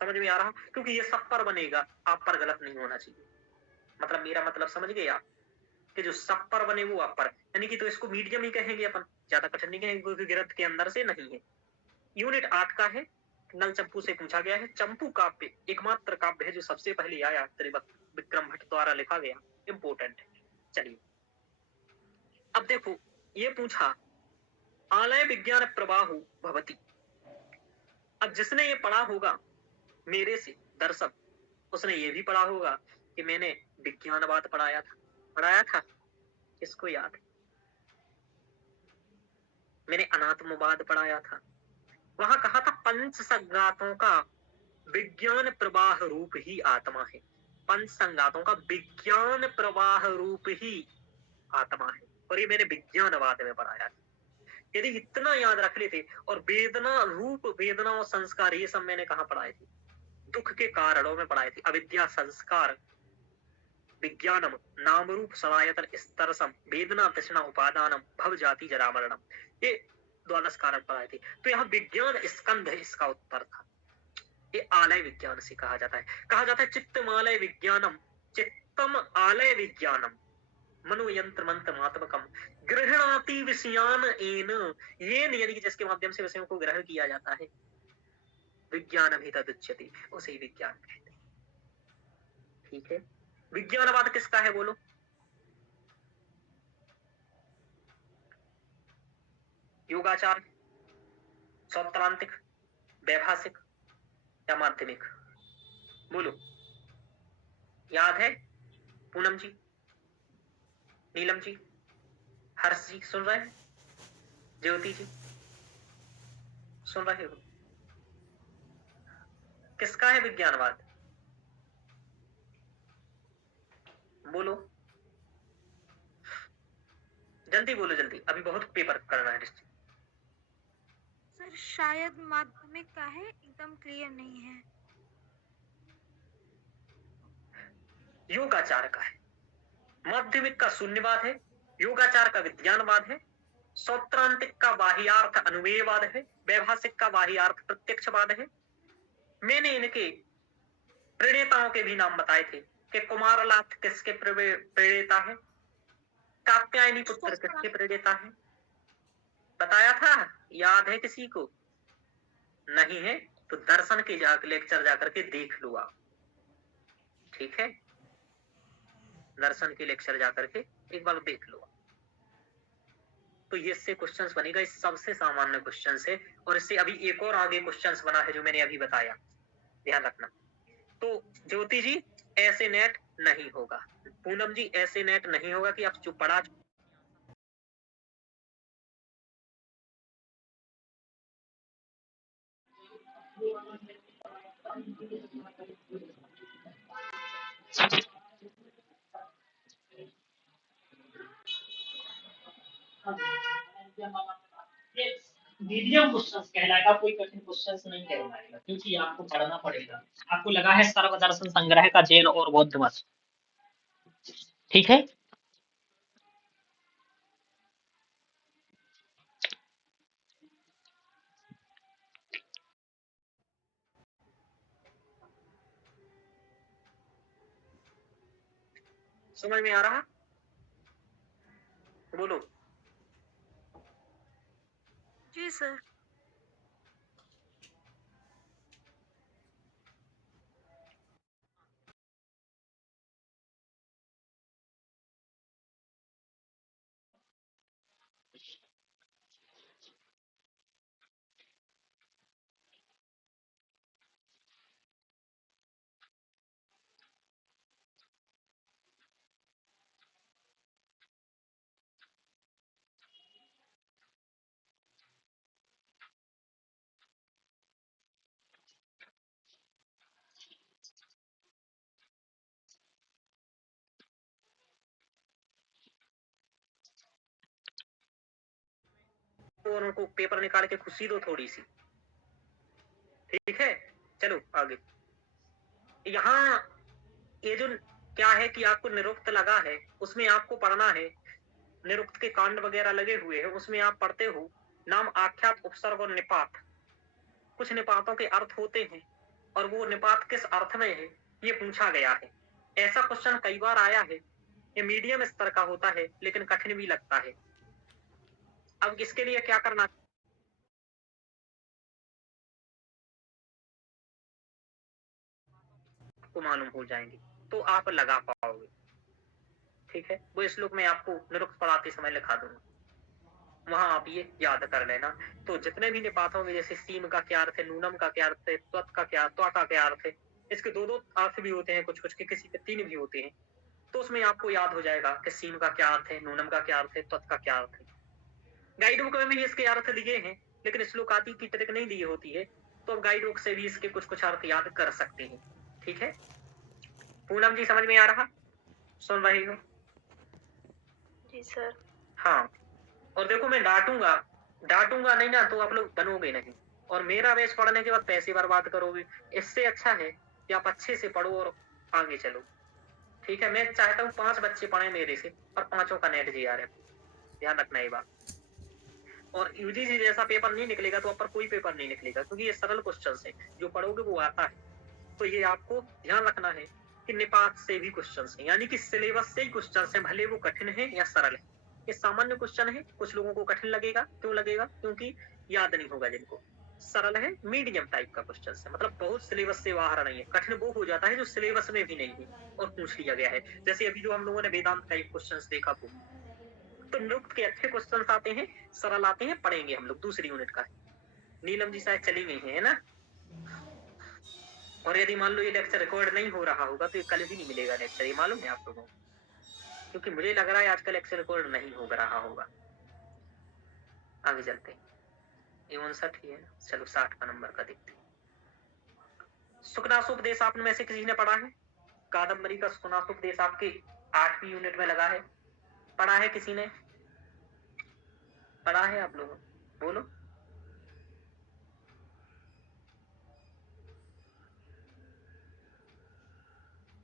समझ में आ रहा? क्योंकि ये सब पर बनेगा, आप पर गलत नहीं होना चाहिए। मतलब मेरा मतलब समझ गए आप, कि जो सब पर बने वो आप पर, यानी कि तो इसको मीडियम ही कहेंगे अपन, ज्यादा कठिन नहीं कहेंगे, क्योंकि ग्रंथ के अंदर से नहीं है। यूनिट 8 का है। नल चंपू से पूछा गया है। चंपू काव्य एकमात्र काव्य है जो सबसे पहले आया, त्रिवक्त विक्रम भट्ट द्वारा लिखा गया। इंपोर्टेंट है। चलिए अब देखो, ये पूछा आलय विज्ञान प्रवाहु भवति। अब जिसने ये पढ़ा होगा मेरे से दर्शक, उसने ये भी पढ़ा होगा कि मैंने विज्ञानवाद पढ़ाया था। किसको याद है? मैंने अनात्मवाद पढ़ाया था। वहां कहा था पंच संगातों का विज्ञान प्रवाह रूप ही आत्मा है। पंच संगातों का विज्ञान प्रवाह रूप ही आत्मा है, और ये मैंने विज्ञानवाद में पढ़ाया था। यदि इतना याद रख लेते, और वेदना रूप, वेदना और संस्कार, ये सब मैंने कहा पढ़ाए थे? दुख के कारणों में पढ़ाए थे। अविद्या संस्कार विज्ञानम नाम रूप सलायतन स्तरसम वेदना तृष्णा उपादानम भव जाति जरा मरणम, ये 12 कारण पढ़ाए थे। तो यहाँ विज्ञान स्कंध है, इसका उत्तर था। ये आलय विज्ञान से कहा जाता है। चित्तमालय विज्ञानम चित्तम आलय विज्ञानम, मनोयंत्र मंत्रमात्मकम गृहणाति विषयान एन, येन यानी कि जिसके माध्यम से विषयों को ग्रहण किया जाता है, विज्ञान भी तदुच्यते, उसे विज्ञान कहते हैं। ठीक है, विज्ञानवाद किसका है बोलो? योगाचार, सौत्रांतिक, वैभाषिक या माध्यमिक? बोलो, याद है? पूनम जी, नीलम जी, हर्ष जी सुन रहे हैं? ज्योति जी सुन रहे हो? किसका है विज्ञानवाद? बोलो जल्दी, बोलो जल्दी, अभी बहुत पेपर करना है। सर शायद माध्यमिक का है, एकदम क्लियर नहीं है। योगाचार का है। माध्यमिक का शून्यवाद है, योगाचार का विज्ञानवाद है, सौत्रांतिक का बाह्यार्थ अनुमेयवाद है, वैभाषिक का बाह्यार्थ प्रत्यक्षवाद है। मैंने इनके प्रणेताओं के भी नाम बताए थे कि कुमारनाथ किसके प्रणेता है, कात्यायनी पुत्र किसके प्रणेता है, बताया था? याद है किसी को? नहीं है तो दर्शन के लेक्चर जाकर के देख लो आप। ठीक है, दर्शन के लेक्चर जाकर के एक बार देख लो। तो ये इससे क्वेश्चंस बनेगा, इस सबसे सामान्य क्वेश्चन से, और इससे अभी एक और आगे क्वेश्चंस बना है जो मैंने अभी बताया, ध्यान रखना। तो ज्योति जी ऐसे नेट नहीं होगा, पूनम जी ऐसे नेट नहीं होगा कि आप जो पढ़ा मीडियम क्वेश्चंस कहलाएगा, कोई कठिन क्वेश्चंस नहीं कहलाएगा, क्योंकि आपको पढ़ना पड़ेगा। आपको लगा है सर्वदर्शन संग्रह का जैन और बौद्ध मत, ठीक है? समझ में आ रहा? बोलो। जी सर। तो उनको पेपर निकाल के खुशी दो थोड़ी सी, ठीक है? चलो आगे। यहाँ ये जो क्या है कि आपको निरुक्त लगा है, उसमें आपको पढ़ना है, निरुक्त के कांड वगैरह लगे हुए हैं, उसमें आप पढ़ते हो नाम, आख्यात, उपसर्ग और निपात। कुछ निपातों के अर्थ होते हैं और वो निपात किस अर्थ में है ये पूछा गया है। ऐसा क्वेश्चन कई बार आया है, ये मीडियम स्तर का होता है लेकिन कठिन भी लगता है। अब इसके लिए क्या करना, आपको मालूम हो जाएंगे तो आप लगा पाओगे। ठीक है, वो श्लोक मैं आपको निरुक्त पढ़ाते समय लिखा दूंगा, वहां आप ये याद कर लेना। तो जितने भी निपात होंगे, जैसे सीम का क्या अर्थ है, नूनम का क्या अर्थ है, त्वत का क्या, त्वा का क्या अर्थ है, इसके दो दो अर्थ भी होते हैं, कुछ कुछ के किसी के तीन भी होते हैं। तो उसमें आपको याद हो जाएगा कि सीम का क्या अर्थ है, नूनम का क्या अर्थ है, त्वत का क्या अर्थ है। गाइड बुक में भी इसके अर्थ दिए हैं, लेकिन श्लोक आदि की ट्रिक नहीं दी होती है, तो अब गाइड बुक से भी इसके कुछ कुछ अर्थ याद कर सकते हैं। ठीक है, पूनम जी समझ में आ रहा? सुन रही हो? जी सर। हाँ, और देखो मैं डांटूंगा नहीं ना तो आप लोग बनोगे नहीं, और मेरा बैच पढ़ने के बाद पैसे बर्बाद करोगे। इससे अच्छा है कि आप अच्छे से पढ़ो और आगे चलो। ठीक है, मैं चाहता हूँ 5 बच्चे पढ़े मेरे से और 5 का नेट GRF, ध्यान रखना ये बात। और यूजीसी जैसा पेपर नहीं निकलेगा तो आप पर कोई पेपर नहीं निकलेगा, क्योंकि ये सरल क्वेश्चन है, जो पढ़ोगे वो आता है। तो ये आपको ध्यान रखना है कि निपात से भी क्वेश्चंस हैं, यानी कि सिलेबस से ही क्वेश्चंस हैं, भले वो कठिन है या सरल है। ये सामान्य क्वेश्चन है, कुछ लोगों को कठिन लगेगा। क्यों लगेगा? क्योंकि याद नहीं होगा जिनको। सरल है, मीडियम टाइप का क्वेश्चन है, मतलब बहुत सिलेबस से बाहर नहीं है। कठिन वो हो जाता है जो सिलेबस में भी नहीं है और पूछ लिया गया है। जैसे अभी जो हम लोगों ने वेदांत का एक क्वेश्चन देखा, तो निरुक्त के अच्छे क्वेश्चन आते हैं, सरल आते हैं, पढ़ेंगे हम लोग। दूसरी यूनिट का है, नीलम जी शायद चली गई है ना। और यदि मान लो ये लेक्चर रिकॉर्ड नहीं हो रहा होगा तो ये कल भी नहीं मिलेगा लेक्चर, ये मालूम है आप लोगों को? क्योंकि मुझे लग रहा है आज का लेक्चर रिकॉर्ड नहीं हो रहा होगा। आगे चलते हैं, ये 59 ही है, चलो 60 का नंबर का देखते हैं। सुखनासोपदेश आप में से किसी ने पढ़ा है? कादम्बरी का सुखनासोपदेश आपके 8वीं यूनिट में लगा है, पढ़ा है? किसी ने पढ़ा है? आप लोगों बोलो।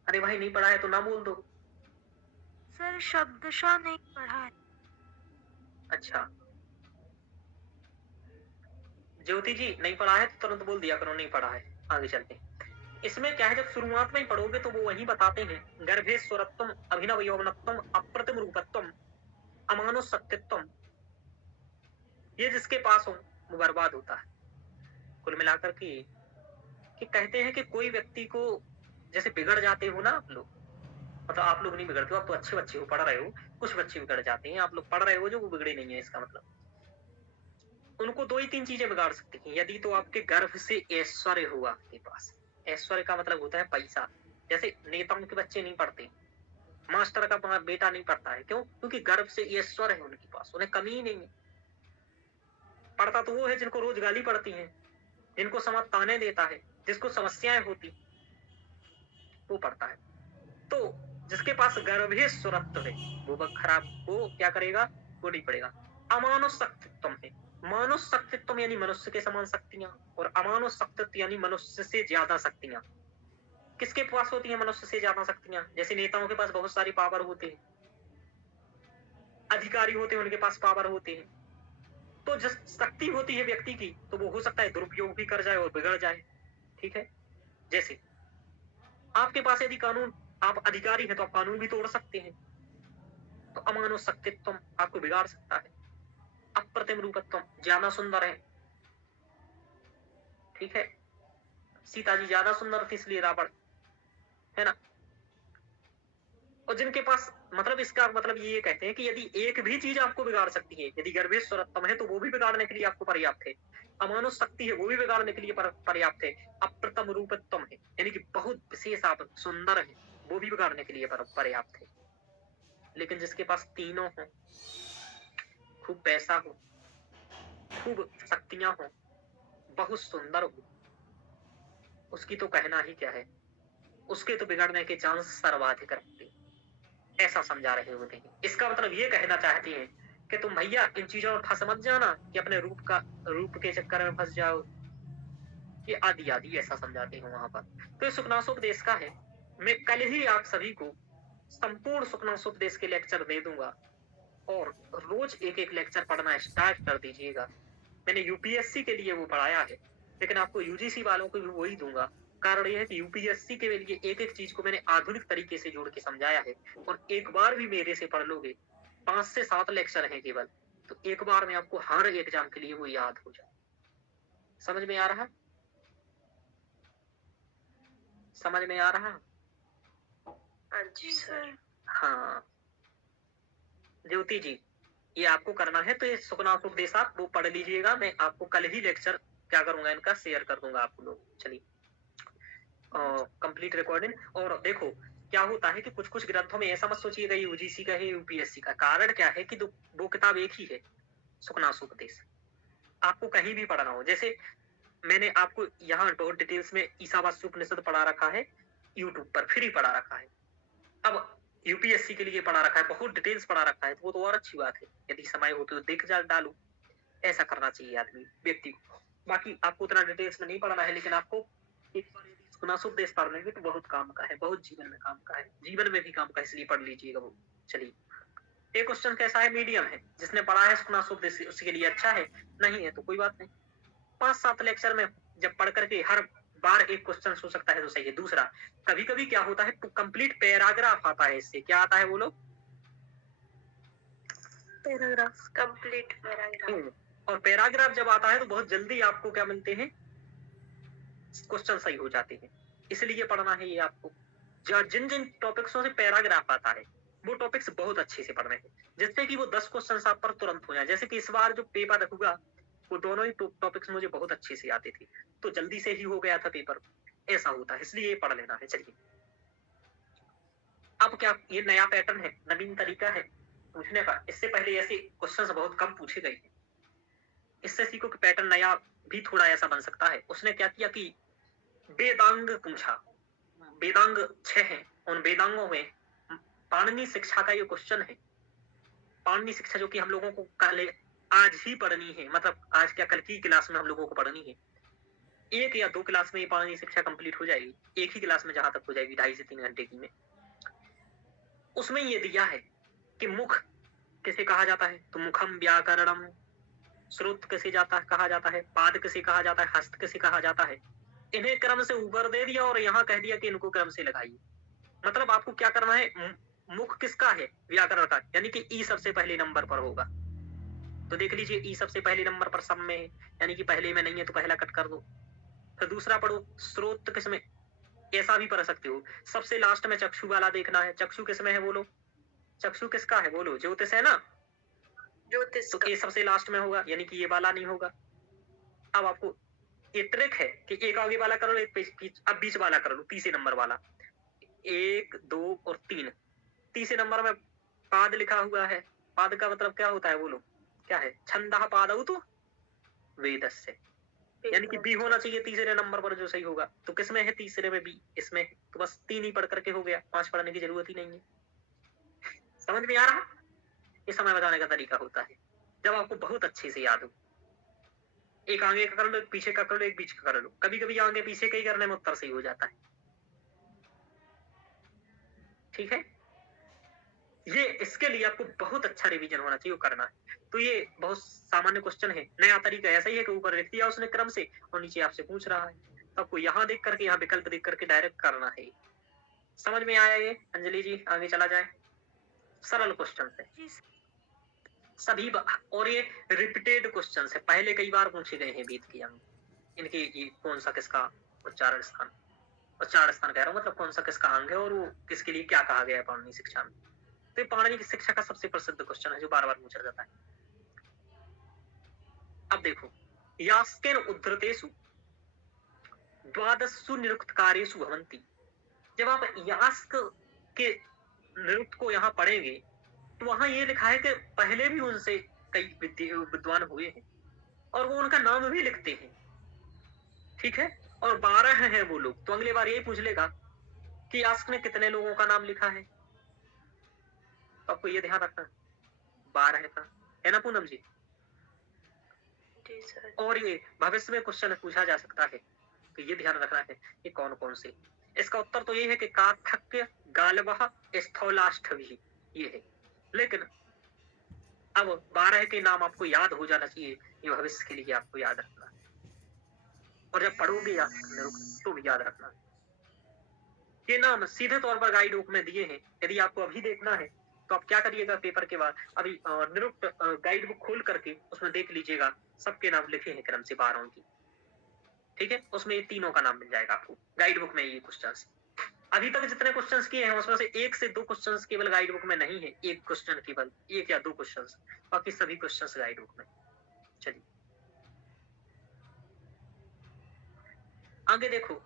अरे भाई नहीं पढ़ा है तो ना बोल दो। सर शब्दशः नहीं पढ़ा है। अच्छा, ज्योति जी नहीं पढ़ा है तो तुरंत बोल दिया करो नहीं पढ़ा है। आगे चलते हैं। इसमें क्या है, जब शुरुआत में ही पढ़ोगे तो वो वही बताते हैं, गर्भे स्वरत्वम, अभिनव यौवनत्वम, अप्रतिम रूपत्वम, अमानुष सत्यत्वम। ये जिसके पास हो वो बर्बाद होता है। कुल मिलाकर के कि कहते हैं कि कोई व्यक्ति को जैसे बिगड़ जाते हो ना आप लोग, मतलब आप लोग नहीं बिगड़ते हो, आप तो अच्छे बच्चे हो, पढ़ रहे हो। कुछ बच्चे बिगड़ जाते हैं, आप लोग पढ़ रहे हो जो वो बिगड़े नहीं है, इसका मतलब उनको 2 ही 3 चीजें बिगाड़ सकती हैं। यदि तो आपके गर्भ से ऐश्वर्य हुआ आपके पास, ऐश्वर्य का मतलब होता है पैसा। जैसे नेताओं के बच्चे नहीं पढ़ते, मास्टर का बेटा नहीं पढ़ता है, क्यों? क्योंकि गर्भ से ऐश्वर्य है उनके पास, उन्हें कमी ही नहीं है। पढ़ता तो वो है जिनको रोज गाली पड़ती है, जिनको समाज ताने देता है, जिसको समस्याएं होती, वो पढ़ता है। तो जिसके पास गर्भेश्वरत्व है वो खराब, वो क्या करेगा? वो नहीं पड़ेगा। अमानुष शक्तित्व है, मानुष शक्तित्व यानी मनुष्य के समान शक्तियां, और अमानुष शक्तित्व यानी मनुष्य से ज्यादा शक्तियां। किसके पास होती है मनुष्य से ज्यादा शक्तियां? जैसे नेताओं के पास बहुत सारी पावर होते हैं, अधिकारी होते हैं उनके पास पावर होते हैं। तो जिस शक्ति होती है व्यक्ति की, तो वो हो सकता है दुरुपयोग भी कर जाए और बिगड़ जाए। ठीक है, जैसे आपके पास यदि कानून, आप अधिकारी हैं तो आप कानून भी तोड़ सकते हैं। तो अमानुष शक्तित्व आपको बिगाड़ सकता है। अप्रतिम रूपत्व, ज्यादा सुंदर है। ठीक है, सीता जी ज्यादा सुंदर थी इसलिए रावण, है ना। और जिनके पास, मतलब इसका मतलब ये कहते हैं कि यदि एक भी चीज आपको बिगाड़ सकती है, यदि गर्भेश्वरत्वम है तो वो भी बिगाड़ने के लिए आपको पर्याप्त है। अमानुष शक्ति है वो भी बिगाड़ने के लिए पर्याप्त है। अप्रतम रूपत्वम है यानी कि बहुत विशेष आप सुंदर है, वो भी बिगाड़ने के लिए पर्याप्त है। लेकिन जिसके पास तीनों हो, खूब पैसा हो, खूब शक्तियां हो, बहुत सुंदर हो, उसकी तो कहना ही क्या है, उसके तो बिगड़ने के चांस सर्वाधिक रहते हैं, ऐसा समझा रहे होते हैं। इसका मतलब ये कहना चाहती हैं कि तुम भैया इन चीजों में फंस मत जाना कि अपने रूप के चक्कर में फंस जाओ, ये आदि आदि ऐसा समझाते हैं वहां पर। तो सुखनासोपदेश का है, मैं कल ही आप सभी को संपूर्ण सुखनासोपदेश के लेक्चर दे दूंगा और रोज एक एक लेक्चर पढ़ना स्टार्ट कर दीजिएगा। मैंने यूपीएससी के लिए वो पढ़ाया है, लेकिन आपको यूजीसी वालों को भी वही दूंगा। कारण यह है कि यूपीएससी के लिए एक एक चीज को मैंने आधुनिक तरीके से जोड़ के समझाया है, और एक बार भी मेरे से पढ़ लोगे, 5 से 7 लेक्चर हैं केवल, तो एक बार में आपको हर एग्जाम के लिए वो याद हो जाए। समझ में आ रहा? समझ में आ रहा? हाँ जी सर। हाँ ज्योति जी, ये आपको करना है, तो ये सुखनासोपदेश आप वो पढ़ लीजिएगा। मैं आपको कल ही लेक्चर क्या करूंगा, इनका शेयर कर दूंगा आप लोग। चलिए, कंप्लीट रिकॉर्डिंग। और देखो क्या होता है कि कुछ कुछ ग्रंथों में ऐसा मत सोचिएगा यूजीसी का है यूपीएससी का। कारण क्या है कि वो किताब एक ही है, सुखनासोपदेश। आपको कहीं भी पढ़ना हो, जैसे मैंने आपको यहाँ बहुत डिटेल्स में ईशावास्य उपनिषद पढ़ा रखा है, यूट्यूब पर फ्री पढ़ा रखा है। अब यूपीएससी के लिए पढ़ा रखा है, बहुत डिटेल्स पढ़ा रखा है, तो वो तो और अच्छी बात है। यदि समय हो तो देख डालू, ऐसा करना चाहिए आदमी व्यक्ति को। बाकी आपको उतना डिटेल्स में नहीं पढ़ना है, लेकिन आपको एक बार यदि सुखनासोपदेश पढ़ लेंगे तो बहुत काम का है, बहुत जीवन में काम का है, जीवन में भी काम का है, इसलिए पढ़ लीजिएगा वो। चलिए, एक क्वेश्चन कैसा है? मीडियम है। जिसने पढ़ा है सुखनासोपदेश उसके लिए अच्छा है, नहीं है तो कोई बात नहीं। 5-7 लेक्चर में जब पढ़ करके हर बार एक क्वेश्चन हो सकता है तो सही है। दूसरा, कभी कभी क्या होता है, कंप्लीट पैराग्राफ आता है, इससे क्या आता है बोलो? पैराग्राफ। Complete paragraph. और पैराग्राफ जब आता है तो बहुत जल्दी आपको क्या मिलते हैं, क्वेश्चन सही हो जाते हैं। इसलिए पढ़ना है ये आपको। जिन जिन टॉपिक्सों से पैराग्राफ आता है वो टॉपिक्स बहुत अच्छे से पढ़ने हैं, जिससे कि वो 10 क्वेश्चन आप पर तुरंत हो जाए। जैसे कि इस बार जो पेपर रखूंगा वो दोनों ही टॉपिक्स मुझे बहुत अच्छे से आते थे, तो जल्दी से ही हो गया था पेपर। ऐसा होता है, इसलिए ये पढ़ लेना है। चलिए, अब क्या, ये नया पैटर्न है, नवीन तरीका है पूछने का। इससे पहले ऐसे क्वेश्चंस बहुत कम पूछे गए हैं। इससे सीखो कि पैटर्न नया भी थोड़ा ऐसा बन सकता है। उसने क्या किया कि वेदांग पूछा। वेदांग 6 हैं, उन वेदांगों में पाणिनि शिक्षा का ये क्वेश्चन है। पाणिनि शिक्षा जो कि हम लोगों को कल आज ही पढ़नी है, मतलब आज क्या कल की क्लास में हम लोगों को पढ़नी है। 1 या 2 क्लास में ये पाणिनि शिक्षा कंप्लीट हो जाएगी, एक ही क्लास में जहां तक हो जाएगी 2.5 से 3 घंटे की में। उसमें ये दिया है कि मुख किसे कहा जाता है, तो मुखम व्याकरणम। श्रुत किसे कहा जाता है, पाद किसे कहा जाता है, हस्त किसे कहा जाता है। इन्हें क्रम से ऊपर दे दिया और यहाँ कह दिया कि इनको क्रम से लगाइए। मतलब आपको क्या करना है, मुख किसका है, व्याकरण का, यानी कि ई सबसे पहले नंबर पर होगा। तो देख लीजिए, ई सबसे पहले नंबर पर सब में है, यानी कि पहले में नहीं है तो पहला कट कर दो। फिर दूसरा पढ़ो, स्रोत किसमें, ऐसा भी पढ़ सकते हो। सबसे लास्ट में चक्षु वाला देखना है, चक्षु किसमें है बोलो, चक्षु किसका है बोलो, ज्योतिष है ना, ज्योतिष तो का। ये सबसे लास्ट में होगा, यानी कि ये वाला नहीं होगा। अब आपको ये ट्रिक है कि एक आगे वाला करो, एक अब बीच वाला कर लो, तीसरे नंबर वाला, 1 2 और 3। तीसरे नंबर में पाद लिखा हुआ है। पाद का मतलब क्या होता है बोलो, क्या है, छंदः पादौ तो वेदस्य, यानी कि बी होना चाहिए तीसरे नंबर पर जो सही होगा। तो किसमें है, तीसरे में बी, इसमें है। तो बस 3 ही पढ़ करके हो गया, 5 पढ़ने की जरूरत ही नहीं है। समझ में आ रहा? ये समय बताने का तरीका होता है जब आपको बहुत अच्छे से याद हो। एक आगे का कर लो, एक पीछे का कर लो, एक बीच का कर लो। कभी कभी आगे पीछे का ही करने में उत्तर सही हो जाता है। ठीक है, ये इसके लिए आपको बहुत अच्छा रिवीजन होना चाहिए, वो करना है। तो ये बहुत सामान्य क्वेश्चन है। नया तरीका ऐसा ही है कि ऊपर लिख दिया उसने क्रम से और नीचे आपसे पूछ रहा है, तो आपको यहाँ देख करके, यहाँ विकल्प देख करके डायरेक्ट करना है। समझ में आया ये? अंजलि जी आगे चला जाए। सरल क्वेश्चन है जी सर। सभी और ये रिपीटेड क्वेश्चन है, पहले कई बार पूछे गए हैं बीत के अंग। इनके ये कौन सा किसका उच्चारण स्थान कह रहा हूँ, मतलब कौन सा किसका अंग है और वो किसके लिए क्या कहा गया है पाणिनि शिक्षा में। तो ये पाणिनि की शिक्षा का सबसे प्रसिद्ध क्वेश्चन है जो बार बार पूछा जाता है। अब देखो, यास्केन उद्धृतेषु द्वादशसु निरुक्तकारेषु भवन्ति। जब आप यास्क के निरुक्त को यहाँ पढ़ेंगे तो वहां ये लिखा है कि पहले भी उनसे कई विद्वान हुए हैं और वो उनका नाम भी लिखते हैं। ठीक है, और 12 है वो लोग। तो अगले बार यही पूछ लेगा कि यास्क ने कितने लोगों का नाम लिखा है। तो आपको ये ध्यान रखना 12 का है ना पूनम जी। जी सर। और ये भविष्य में क्वेश्चन पूछा जा सकता है, तो ये ध्यान रखना है कि कौन कौन से। इसका उत्तर तो ये है कि काथक्य, गालवः, स्थौलाष्ठवी ये है। लेकिन अब 12 के नाम आपको याद हो जाना चाहिए, ये भविष्य के लिए आपको याद रखना है। और जब पढ़ोगे या तो भी याद रखना। ये नाम सीधे तौर पर गाइड बुक में दिए हैं। यदि आपको अभी देखना है तो आप क्या करिएगा, पेपर के बाद अभी निरुक्त गाइड बुक खोल करके उसमें देख लीजिएगा, सबके नाम लिखे हैं क्रम से 12 की। ठीक है, उसमें ये तीनों का नाम मिल जाएगा आपको गाइड बुक में। ये क्वेश्चंस अभी तक जितने क्वेश्चंस किए हैं उसमें से 1 से 2 क्वेश्चंस केवल गाइड बुक में नहीं है, एक क्वेश्चन केवल 1 या 2 क्वेश्चंस, बाकी सभी क्वेश्चंस गाइड बुक में। चलिए आगे देखो,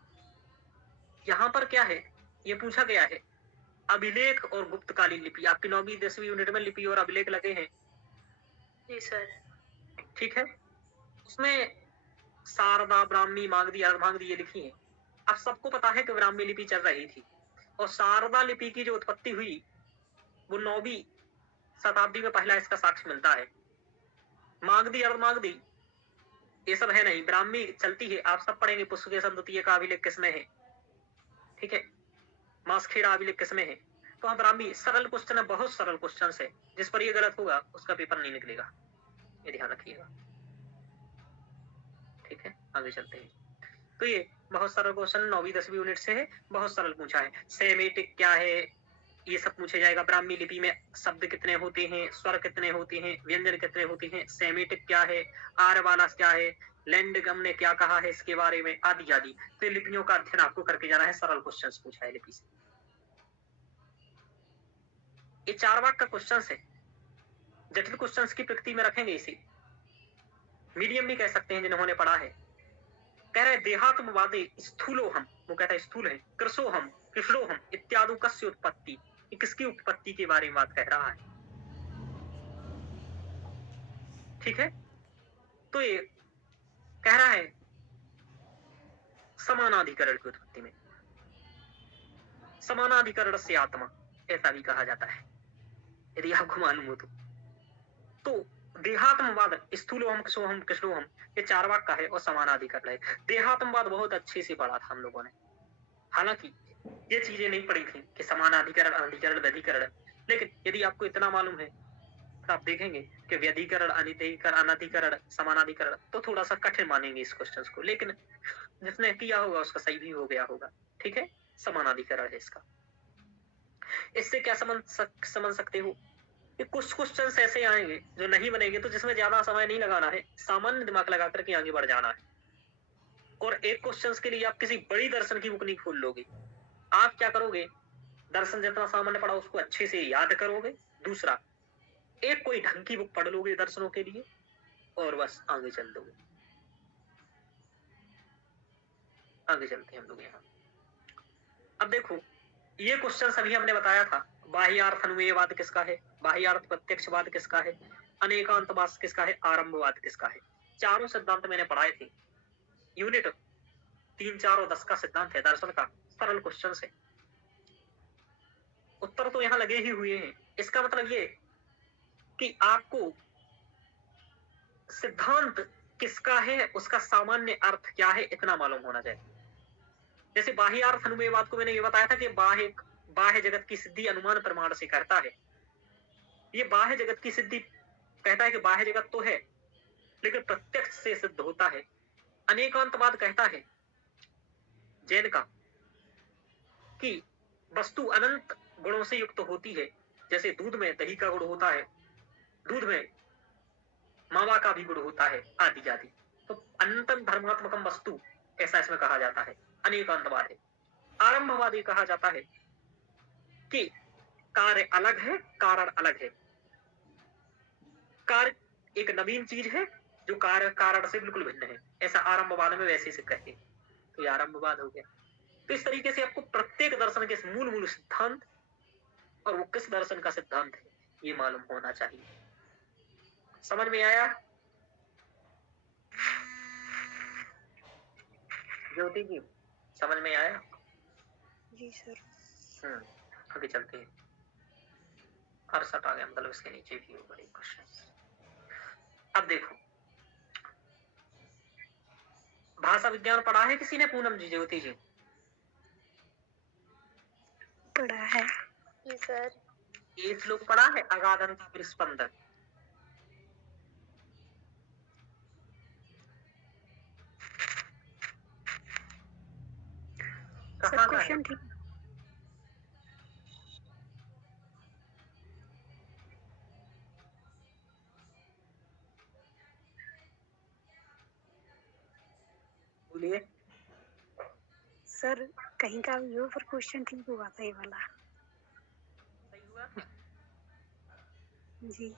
यहाँ पर क्या है, ये पूछा गया है अभिलेख और गुप्तकालीन लिपि। आपकी 9वीं 10वीं यूनिट में लिपि और अभिलेख लगे हैं। जी सर। ठीक है, उसमें शारदा, ब्राह्मी, मागधी, अर्धमागधी ये लिखी है। अब सबको पता है कि ब्राह्मी लिपि चल रही थी और शारदा लिपि की जो उत्पत्ति हुई वो 9वीं शताब्दी में पहला इसका साक्ष्य मिलता है। मागधी, अर्धमागधी ये सब है नहीं, ब्राह्मी चलती है। आप सब पढ़ेंगे पुष्पकेशम द्वितीय का अभिलेख किसमें है। ठीक है, मासखेड़ा अभिलेख किसमें है। तो हाँ, ब्राह्मी सरल क्वेश्चन है, बहुत सरल क्वेश्चन है। जिस पर ये गलत होगा उसका पेपर नहीं निकलेगा, ये ध्यान रखिएगा। ठीक है, आगे चलते हैं। तो ये बहुत सरल क्वेश्चन 9वीं 10वीं यूनिट से है, बहुत सरल पूछा है। सेमेटिक क्या है, ये सब पूछा जाएगा। ब्राह्मी लिपि में शब्द कितने होते हैं, स्वर कितने होते हैं, व्यंजन कितने होते हैं, सेमेटिक क्या है, आर्यवाला क्या है, लैंडगम ने क्या कहा है इसके बारे में, आदि आदि। तो लिपियों का अध्ययन आपको करके जाना है, सरल क्वेश्चंस पूछा है लिपि से। ये 4 वाक्य का क्वेश्चन है, जटिल क्वेश्चंस की प्रकृति में रखेंगे इसे। मीडियम भी कह सकते हैं जिन्होंने पढ़ा है। कह रहे देहात्मवादे स्थूलो हम, वो कहता है स्थूल है, कृषो हम, कृष्णो हम इत्यादि कस्य उत्पत्ति, ये किसकी उत्पत्ति के बारे में बात कह रहा है। ठीक है, तो ये कह रहा है समानाधिकरण की उत्पत्ति में। समानाधिकरण से आत्मा, ऐसा भी कहा जाता है यदि आपको मालूम हो तो देहात्मवाद स्थूलोहम कृषोहम कृष्णोहम ये 4 वाक्य का है और समानाधिकरण है। देहात्मवाद बहुत अच्छे से पढ़ा था हम लोगों ने, हालांकि ये चीजें नहीं पढ़ी थी कि समानाधिकरण अनधिकरण व्यधिकरण, लेकिन यदि आपको इतना मालूम है तो आप देखेंगे कि व्यधिकरण अनधिकरण समानाधिकरण तो थोड़ा सा कठिन मानेंगे इस क्वेश्चन को, लेकिन जिसने किया होगा उसका सही भी हो गया होगा। ठीक है, समानाधिकरण है इसका। इससे क्या समझ सकते हो, कुछ क्वेश्चंस ऐसे आएंगे जो नहीं बनेंगे, तो जिसमें ज्यादा समय नहीं लगाना है, सामान्य दिमाग लगा करके आगे बढ़ जाना है। और एक क्वेश्चंस के लिए आप किसी बड़ी दर्शन की बुक नहीं खोल लोगे। आप क्या करोगे, दर्शन जितना सामान्य पढ़ा उसको अच्छे से याद करोगे। दूसरा, एक कोई ढंग की बुक पढ़ लोगे दर्शनों के लिए और बस आगे चल दोगे। आगे चलते हैं हम लोग यहाँ। अब देखो, ये क्वेश्चन अभी हमने बताया था, बाह्यार्थ अनुमेयवाद किसका है, बाह्यार्थ प्रत्यक्षवाद किसका है, अनेकांतवाद किसका है, आरंभवाद किसका है। चारों सिद्धांत मैंने पढ़ाए थे। यूनिट 3, 4 और 10 का सिद्धांत है दर्शन का, सरल क्वेश्चन है। उत्तर तो यहाँ लगे ही हुए हैं। इसका मतलब ये कि आपको सिद्धांत किसका है, उसका सामान्य अर्थ क्या है, इतना मालूम होना चाहिए। जैसे बाह्यार्थ अनुमेयवाद को मैंने ये बताया था कि बाह्य जगत की सिद्धि अनुमान प्रमाण से करता है। ये बाह्य जगत की सिद्धि कहता है कि बाह्य जगत तो है लेकिन प्रत्यक्ष से सिद्ध होता है। अनेकांतवाद कहता है जैन का कि वस्तु अनंत गुणों से युक्त होती है, जैसे दूध में दही का गुण होता है, दूध में मावा का भी गुण होता है, आदि आदि। तो अनंतम धर्मात्मकम वस्तु, ऐसा इसमें कहा जाता है, अनेकांतवाद है। आरंभवादी कहा जाता है कि कार्य अलग है, कारण अलग है। कार्य एक नवीन चीज है जो कार्य कारण से बिल्कुल भिन्न है, ऐसा आरंभवाद में वैसे से कहे, तो ये आरंभवाद हो गया। तो इस तरीके से आपको प्रत्येक दर्शन के मूल सिद्धांत और वो किस दर्शन का सिद्धांत है ये मालूम होना चाहिए। समझ में आया ज्योति जी, समझ में आया? जी सर। आगे चलते हैं। 68 आ गया, मतलब इसके नीचे भी हो बड़े क्वेश्चन। अब देखो, भाषा विज्ञान पढ़ा है किसी ने? पूनम जी, ज्योति जी पढ़ा है। जी सर। ये श्लोक पढ़ा है, अगाधंता स्पंदन? कहाँ का है? बोलिए सर कहीं का भी हो पर क्वेश्चन ठीक हुआ था ये वाला। सही हुआ? जी।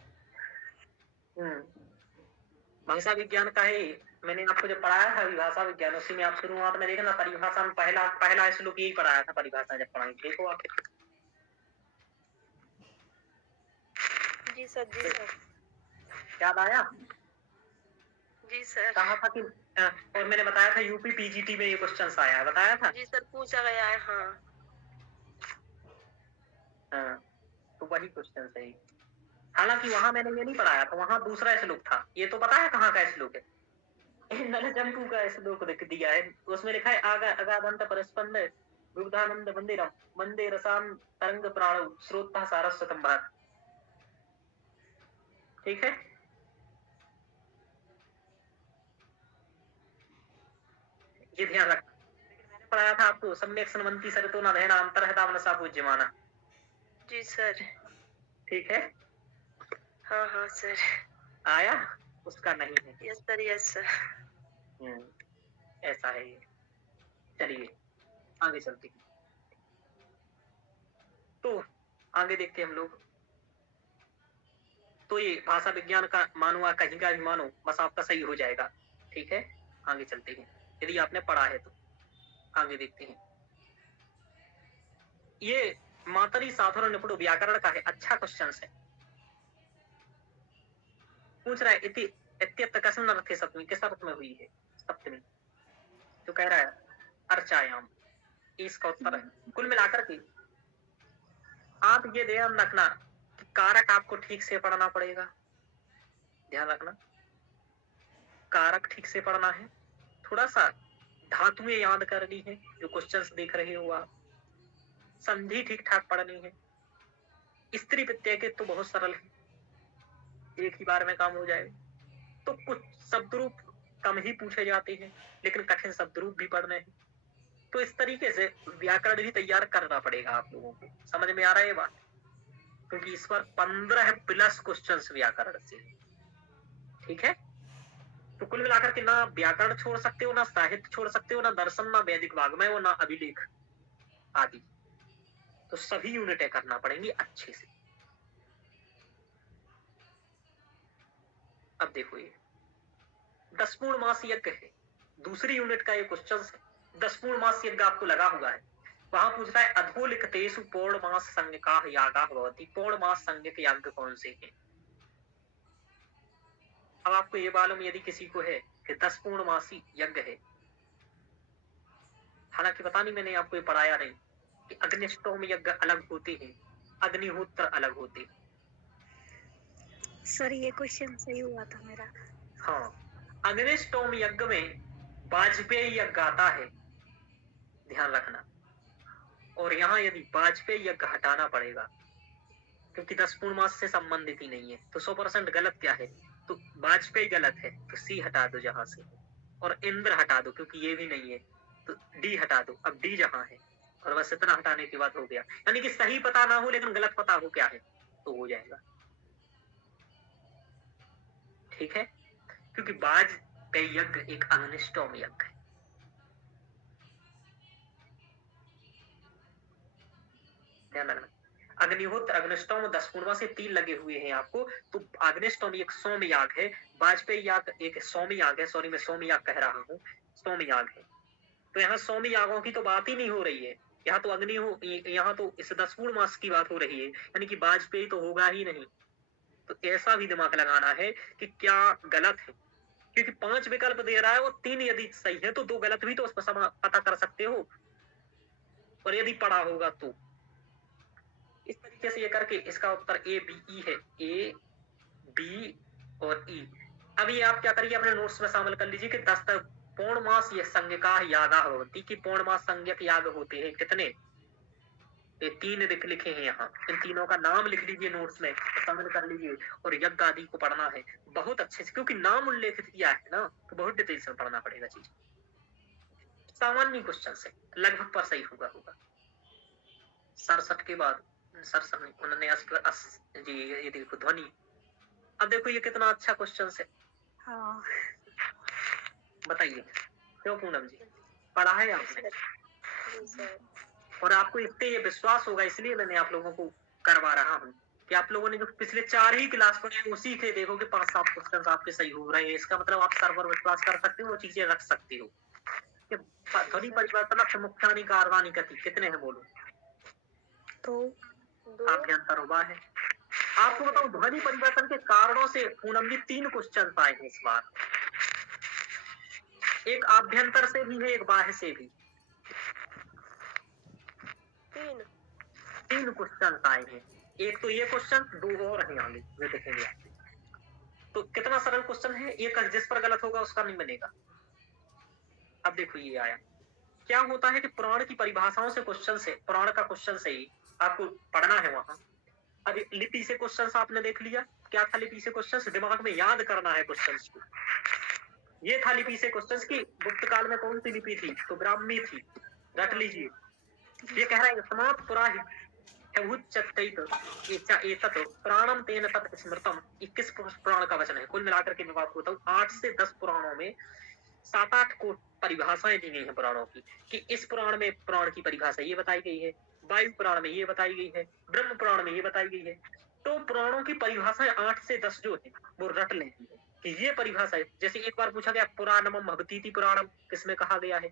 भाषा विज्ञान का है। मैंने आपको जब पढ़ाया था भाषा विज्ञान, उसी में आप शुरुआत में देखना, परिभाषा में पहला श्लोक यही पढ़ाया था, परिभाषा जब पढ़ाई देखो आप। जी सर। जी सर। याद आया? जी सर। कहा था कि और मैंने बताया था यूपी पीजीटी में ये क्वेश्चन आया है, बताया था। जी सर, पूछा गया है। हाँ तो वही क्वेश्चन सही। हालांकि वहां मैंने ये नहीं पढ़ाया था, वहां दूसरा श्लोक था। ये तो पता है कहाँ का श्लोक है? नलचंपू का श्लोक लिख दिया है, उसमें लिखा है अगाधंत परस्पंद विबुधानंद मंदिरम मंदे रसाम तरंग प्राणो स्रोता सारस्वतम भाग। ठीक है, ये ध्यान रख। पढ़ाया था आपको, सम्यक सन्वंती सरितो न रहना अंतरहता मनसा पूज्यमाना। जी सर। ठीक है, हाँ हाँ सर। आया? उसका नहीं है। Yes sir, yes sir. ऐसा है ये। चलिए आगे चलते हैं। तो आगे देखते हैं हम लोग। तो ये भाषा विज्ञान का मानो या कहीं का भी मानो, बस आपका सही हो जाएगा। ठीक है, आगे चलते हैं यदि आपने पढ़ा है तो। आगे देखते हैं। ये मातरी साधारण निपुण व्याकरण का है, अच्छा क्वेश्चन है। पूछ रहा है इति इत्यत्र कस्मिन् अर्थे सप्तमी, किस अर्थ में हुई है सप्तमी? जो कह रहा है अर्चायाम, इसका उत्तर है। कुल मिलाकर के आप ये ध्यान रखना कि कारक आपको ठीक से पढ़ना पड़ेगा। ध्यान रखना, कारक ठीक से पढ़ना है। थोड़ा सा धातुएं याद करनी है जो क्वेश्चंस देख रहे हो आप। संधि ठीक ठाक पढ़नी है। स्त्री प्रत्यय के तो बहुत सरल है, एक ही बार में काम हो जाएगा। तो कुछ शब्द रूप कम ही पूछे जाते हैं, लेकिन कठिन शब्द रूप भी पढ़ने हैं। तो इस तरीके से व्याकरण भी तैयार करना पड़ेगा आप लोगों को। समझ में आ रहा है ये बात? क्योंकि इस पर 15 प्लस क्वेश्चंस व्याकरण से। ठीक है, तो कुल मिलाकर के ना व्याकरण छोड़ सकते हो, ना साहित्य छोड़ सकते हो, ना दर्शन, ना वैदिक वाग्मय और ना अभिलेख आदि। तो सभी यूनिटें करना पड़ेंगी अच्छे से। अब देखो ये 10 पूर्ण मास यज्ञ है, दूसरी यूनिट का ये क्वेश्चन है। 10 पूर्ण मास यज्ञ आपको लगा हुआ है, वहां पूछ रहा है अधोलिखितेषु पौर्णमास संज्ञकाः यागाः भवन्ति। पौर्णमास संज्ञक यज्ञ कौन से हैं? अब आपको ये मालूम यदि किसी को है कि 10 पूर्णमासी यज्ञ है, हालांकि पता नहीं मैंने आपको ये पढ़ाया नहीं कि अग्निष्टोम यज्ञ अलग होते हैं, अग्निहोत्र अलग होते हैं। सर ये क्वेश्चन सही हुआ था मेरा। हाँ, अग्निष्टोम यज्ञ में वाजपेयी यज्ञ आता है, ध्यान रखना। और यहाँ यदि वाजपेयी यज्ञ हटाना पड़ेगा क्योंकि 10 पूर्णमास से संबंधित ही नहीं है। तो 100% गलत क्या है? तो वाजपेयी गलत है, तो सी हटा दो जहां से, और इंद्र हटा दो क्योंकि ये भी नहीं है, तो डी हटा दो। अब डी जहां है, और बस इतना हटाने के बाद हो गया। यानी कि सही पता ना हो लेकिन गलत पता हो क्या है, तो हो जाएगा। ठीक है, क्योंकि वाजपेयी यज्ञ एक अग्निष्टोम यज्ञ है। ध्यान रखना, अग्निहोत्र अग्निष्टोम 10 पूर्णमा से 3 लगे हुए हैं आपको। तो अग्निष्टोम एक सोम याग है, वाजपेयी याग एक सोम याग है। सॉरी, मैं सोम याग कह रहा हूँ, सोम याग है। तो यहाँ सोम यागों की तो बात ही नहीं हो रही है, यहाँ तो अग्नि हो, यहाँ तो इस 10 पूर्णमास की बात हो रही है, यानी कि वाजपेयी तो होगा ही नहीं। तो ऐसा भी दिमाग लगाना है कि क्या गलत है, क्योंकि 5 विकल्प दे रहा है और 3 यदि सही है तो 2 गलत भी तो उस पर पता कर सकते हो, और यदि पढ़ा होगा तो। इस तरीके से ये करके इसका उत्तर ए बी ई है, ए बी और ई। अब ये आप क्या करिए, अपने नोट्स में शामिल कर लीजिए कि 10 तक पौर्णमास ये संज्ञकाः यागाः भवन्ति, कि पौर्णमास संज्ञक याग होते हैं कितने? ये 3 लिखे हैं यहाँ, इन तीनों का नाम लिख लीजिए नोट्स में, शामिल कर लीजिए। और यज्ञ आदि को पढ़ना है बहुत अच्छे से, क्योंकि नाम उल्लेखित किया है ना, तो बहुत डिटेल से पढ़ना पड़ेगा चीज। सामान्य क्वेश्चन से लगभग पर सही होगा। 67 के बाद 67 उन्होंने जी ये देखो ध्वनि। अब देखो ये कितना अच्छा क्वेश्चन है। हाँ बताइए क्यों पूनम जी, पढ़ा है आपने? जी सर। और आपको इससे ये विश्वास होगा, इसलिए मैंने आप लोगों को करवा रहा हूँ कि आप लोगों ने जो पिछले 4 ही क्लास पढ़े उसी के देखो कि 5-7 क्वेश्चन आपके सही हो रहे हैं। इसका मतलब आप सर पर विश्वास कर सकते हो, वो चीजें रख सकते हो। ध्वनि परिवर्तन मुख्यानि कार्याणि कति कितने हैं बोलो? तो आभ्यंतर उबा है। आपको बताऊं ध्वनि परिवर्तन के कारणों से पूनम जी 3 क्वेश्चन आए हैं इस बार। एक आभ्यंतर से भी है, एक बाह्य से भी। 3 क्वेश्चन आए हैं। एक तो ये क्वेश्चन, 2 और हैं आगे जो देखेंगे आप। तो कितना सरल क्वेश्चन है, एक जिस पर गलत होगा उसका नहीं बनेगा। अब देखो ये आया, क्या होता है कि पुराण की परिभाषाओं से क्वेश्चन से, पुराण का क्वेश्चन से ही आपको पढ़ना है वहां। अब लिपि से क्वेश्चन आपने देख लिया, क्या था लिपि से क्वेश्चन? दिमाग में याद करना है क्वेश्चन को। ये था लिपि से क्वेश्चन की गुप्त काल में कौन सी लिपि थी? तो ब्राह्मी थी। रट लीजिए। ये कह रहा है समाप्त पुराहि एतत् प्राणम तेन तत् स्मृतम। 21 पुराण का वचन है। कुल मिलाकर के मैं बात बताऊं 8 से 10 पुराणों में 7-8 को परिभाषाएं दी गई हैं पुराणों की, कि इस पुराण में प्राण की परिभाषा ये बताई गई है, वायु पुराण में ये बताई गई है, ब्रह्म पुराण में ये बताई गई है। तो पुराणों की परिभाषाएं 8 से 10 जो है वो रट लेती है कि ये परिभाषा है। जैसे एक बार पूछा गया पुराणम भवतीति पुराणम किसमें कहा गया है,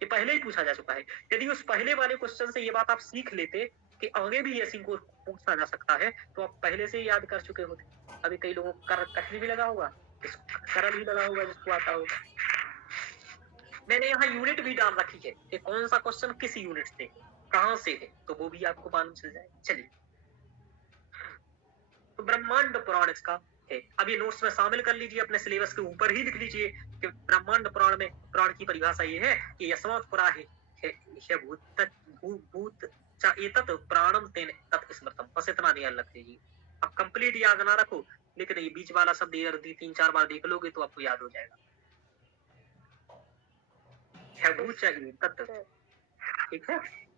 ये पहले ही पूछा जा चुका है। यदि उस पहले वाले क्वेश्चन से ये बात आप सीख लेते कि आगे भी ऐसी को पूछा जा सकता है, तो आप पहले से ही याद कर चुके होते। अभी कई लोगों को कठिन भी लगा होगा, सरल भी लगा होगा जिसको आता होगा। मैंने यहाँ यूनिट भी डाल रखी है कि कौन सा क्वेश्चन किस यूनिट से कहां से है, तो वो भी आपको मालूम चल जाए। चलिए, तो ब्रह्मांड पुराण इसका है। अब ये नोट्स में शामिल कर लीजिए, अपने सिलेबस के ऊपर ही लिख लीजिए कि ब्रह्मांड पुराण में प्राण की परिभाषा ये है कि यस्मात् पुरा है भूत एतत् प्राणम तेन तत् स्मृतम। बस इतना ध्यान रख लीजिए। अब कंप्लीट याद ना रखो, लेकिन ये बीच वाला शब्द 3-4 बार देख लोगे तो आपको याद हो जाएगा। ठीक है।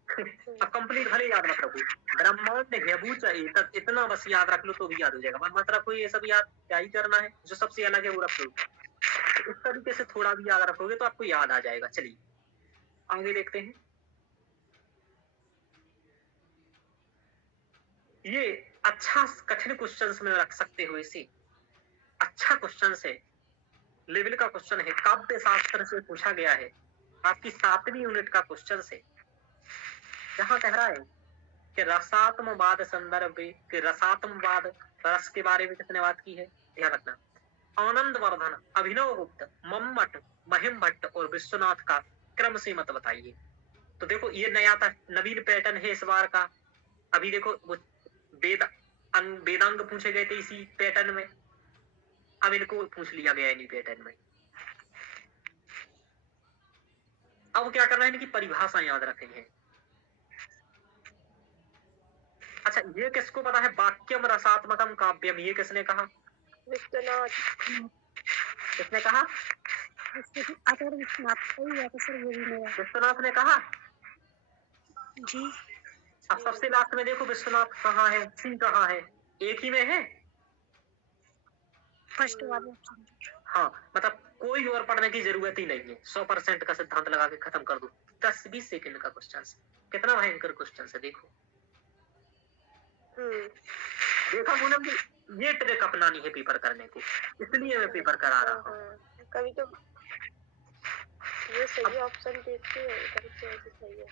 अब कंप्लीट भले याद मत रखो, ब्रह्मांड एतत् इतना बस याद रख लो तो भी याद हो जाएगा। मत रखो ये सब याद, क्या ही करना है, जो सबसे अलग है वो रख लो। तो इस तरीके से थोड़ा भी याद रखोगे तो आपको याद आ जाएगा। चलिए आगे देखते हैं। ये अच्छा कठिन क्वेश्चन में रख सकते हो इसे, अच्छा क्वेश्चन है, लेवल का क्वेश्चन है, काव्य शास्त्र से पूछा गया है, आपकी 7वीं यूनिट का क्वेश्चन है। जहां कह रहा है कि रसात्मवाद संदर्भ के रसात्मवाद रस के बारे में किसने बात की है, ध्यान रखना। आनंद वर्धन, अभिनव गुप्त, मम्मट, महिम भट्ट और विश्वनाथ का क्रम से मत बताइए। तो देखो ये नया था, नवीन पैटर्न है इस बार का। अभी देखो वेदांग पूछे गए थे इसी पैटर्न में, अब इनको पूछ लिया गया इन्हीं पैटर्न में। अब क्या करना है, इनकी परिभाषा याद रखनी है। अच्छा, ये किसको पता है, वाक्यम रसात्मकम काव्यम, ये किसने कहा, विश्वनाथ। किसने कहा, विश्वनाथ ने कहा जी। अब सबसे लास्ट में देखो विश्वनाथ कहाँ है, सी कहाँ है, एक ही में है, फर्स्ट वाले ऑप्शन। हाँ, मतलब कोई और पढ़ने की जरूरत ही नहीं है। 100% का सिद्धांत लगा के खत्म कर दो। 10-20 सेकंड का क्वेश्चन, कितना भयंकर क्वेश्चन है देखो। देखा पूनम जी, ये ट्रिक अपनानी है पेपर करने को, इसलिए मैं पेपर करा रहा हूँ। कभी तो ये सही ऑप्शन देखते हैं, कभी तो ऐसे सही है।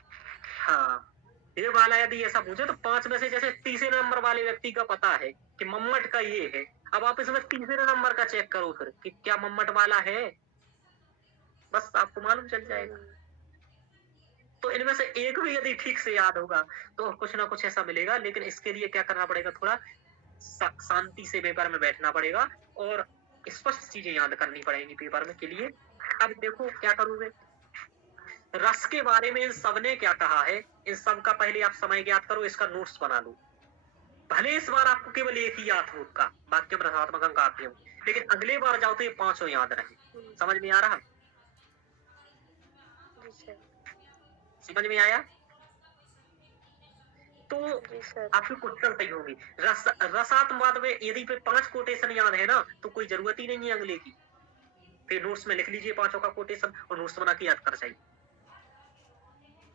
हाँ, ये वाला यदि ऐसा पूछे तो 5 में से जैसे तीसरे नंबर वाले व्यक्ति का पता है कि मम्मट का ये है, अब आप इसमें तीसरे नंबर का चेक करो फिर कि क्या मम्मट वाला है, बस आपको मालूम चल जाएगा। तो इनमें से एक भी यदि ठीक से याद होगा तो कुछ ना कुछ ऐसा मिलेगा, लेकिन इसके लिए क्या करना पड़ेगा, थोड़ा शांति से पेपर में बैठना पड़ेगा और स्पष्ट चीजें याद करनी पड़ेगी पेपर में के लिए। अब देखो क्या करोगे, रस के बारे में इन सब ने क्या कहा है, इन सब का पहले आप समय ज्ञात करो, इसका नोट्स बना लो। भले इस बार आपको केवल एक ही याद हो का वाक्यम रसात्मकम काव्यम, लेकिन अगले बार जाओ तो ये 5 याद रहे। समझ में आ रहा, समझ में आया? तो आपकी क्वेश्चन सही होगी। रसात्मवाद में यदि 5 कोटेशन याद है ना तो कोई जरूरत ही नहीं है अगले की, फिर नोट्स में लिख लीजिए 5 का कोटेशन और नोट्स बना के याद कर जाइए।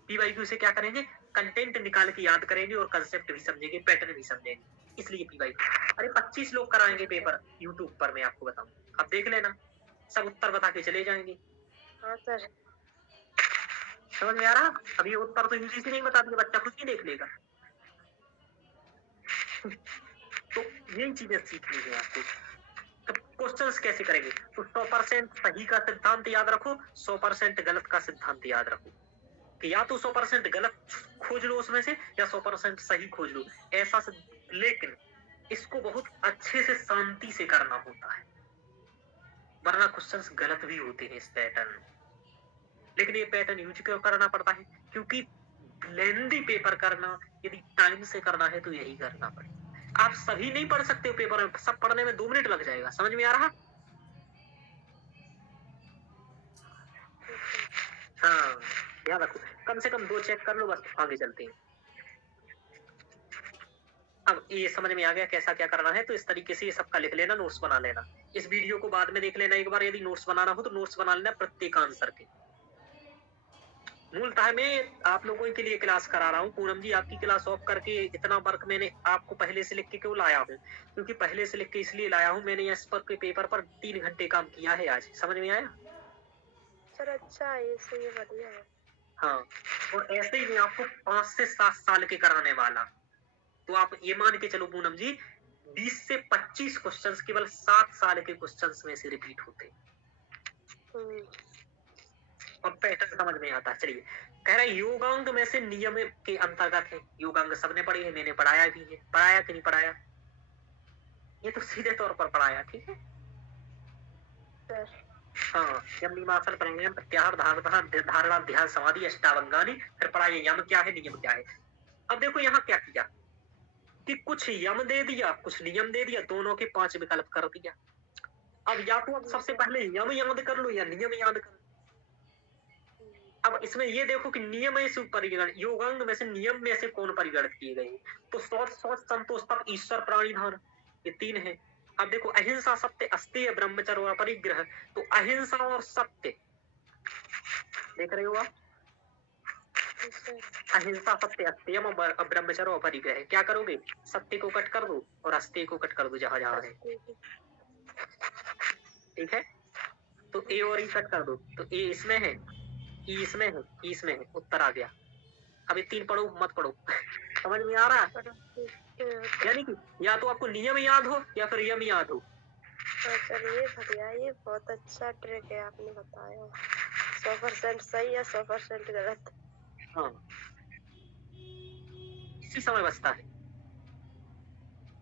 पीवाईक्यू से क्या करेंगे, कंटेंट निकाल के याद करेंगे और कंसेप्ट भी समझेंगे, पैटर्न भी समझेंगे, इसलिए पीवाईक्यू। अरे 25 लोग कराएंगे पेपर यूट्यूब पर, मैं आपको बताऊं, अब देख लेना, सब उत्तर बता के चले जाएंगे। हाँ सर, समझ में आ रहा? अभी उत्तर तो यूजीसी नहीं बता दिया, बच्चा खुद ही देख लेगा। तो यही चीजें सीखनी है आपको। तो क्वेश्चंस कैसे करेंगे, तो 100% सही का सिद्धांत याद रखो, 100% गलत का सिद्धांत याद रखो, कि या तो 100% गलत खोज लो उसमें से या 100% सही खोज लो, ऐसा से। लेकिन इसको बहुत अच्छे से शांति से करना होता है, वरना क्वेश्चंस गलत भी होते हैं इस पैटर्न में। लेकिन ये पैटर्न यूज क्यों करना पड़ता है, क्योंकि लेंदी पेपर करना यदि टाइम से करना है तो यही करना पड़ेगा। आप सभी नहीं पढ़ सकते हो पेपर में, सब पढ़ने में 2 मिनट लग जाएगा। समझ में आ रहा? हाँ, याद रखो, कम से कम 2 चेक कर लो, बस आगे चलते हैं। अब ये समझ में आ गया कैसा क्या करना है, तो इस तरीके से ये सबका लिख लेना, नोट्स बना लेना। इस वीडियो को बाद में देख लेना एक बार, यदि नोट्स बनाना हो तो नोट्स बना लेना प्रत्येक आंसर के। मूलतः मैं आप लोगों के लिए क्लास करा रहा हूँ पूनम जी, आपकी क्लास ऑफ करके इतना वर्क मैंने आपको पहले से लिख के क्यों लाया हूँ, क्योंकि पहले से लिख के इसलिए लाया हूँ, मैंने इस पर के पेपर पर 3 घंटे काम किया है आज, समझ में आया? सर अच्छा है, इससे ये बढ़िया है। हाँ, और ऐसे ही मैं आपको 5 से 7 साल के कराने वाला, तो आप ये मान के चलो पूनम जी 20 से 25 क्वेश्चंस केवल 7 साल के क्वेश्चंस में से रिपीट होते, और पैटर्न समझ में आता है। चलिए, कह रहा है योगांग में से नियम के अंतर्गत है। योगांग सबने पढ़े हैं, मैंने पढ़ाया भी है, पढ़ाया कि नहीं पढ़ाया? ये तो सीधे तौर पर पढ़ाया, ठीक है सर। हाँ, यम नियमासन प्राणायाम प्रत्याहार धारणा ध्यान समाधि अष्टावंगानी, फिर पढ़ा ये यम क्या है नियम क्या है। अब देखो यहाँ क्या किया कि कुछ यम दे दिया, कुछ नियम दे दिया, दोनों के 5 विकल्प कर दिया। अब या तो अब सबसे पहले यम याद कर लो या नियम याद कर लो। अब इसमें ये देखो कि नियम में से परिगणित, योगांग में से नियम में से कौन परिगणित किए गए, तो शौच शौच संतोष तप ईश्वर प्राणिधान, ये 3 है। अब देखो अहिंसा सत्य अस्तेय ब्रह्मचर्य और परिग्रह, तो अहिंसा और सत्य देख रहे हो आप, अहिंसा सत्य अस्तेय ब्रह्मचर्य और परिग्रह, क्या करोगे सत्य को कट कर दो और अस्तेय को कट कर दो जहां जहां है, ठीक है, तो ए और ई कट कर दो, तो ए इसमें है, ई इसमें है, ई इसमें है, उत्तर आ गया। अब ये 3 पढ़ो मत पढ़ो समझ में आ रहा है? यानी कि या तो आपको नियम याद हो या फिर यम याद हो। चलिए बढ़िया, ये बहुत अच्छा ट्रिक है आपने बताया। 100% सही है, 100% गलत। हाँ, इसी समय बचता है,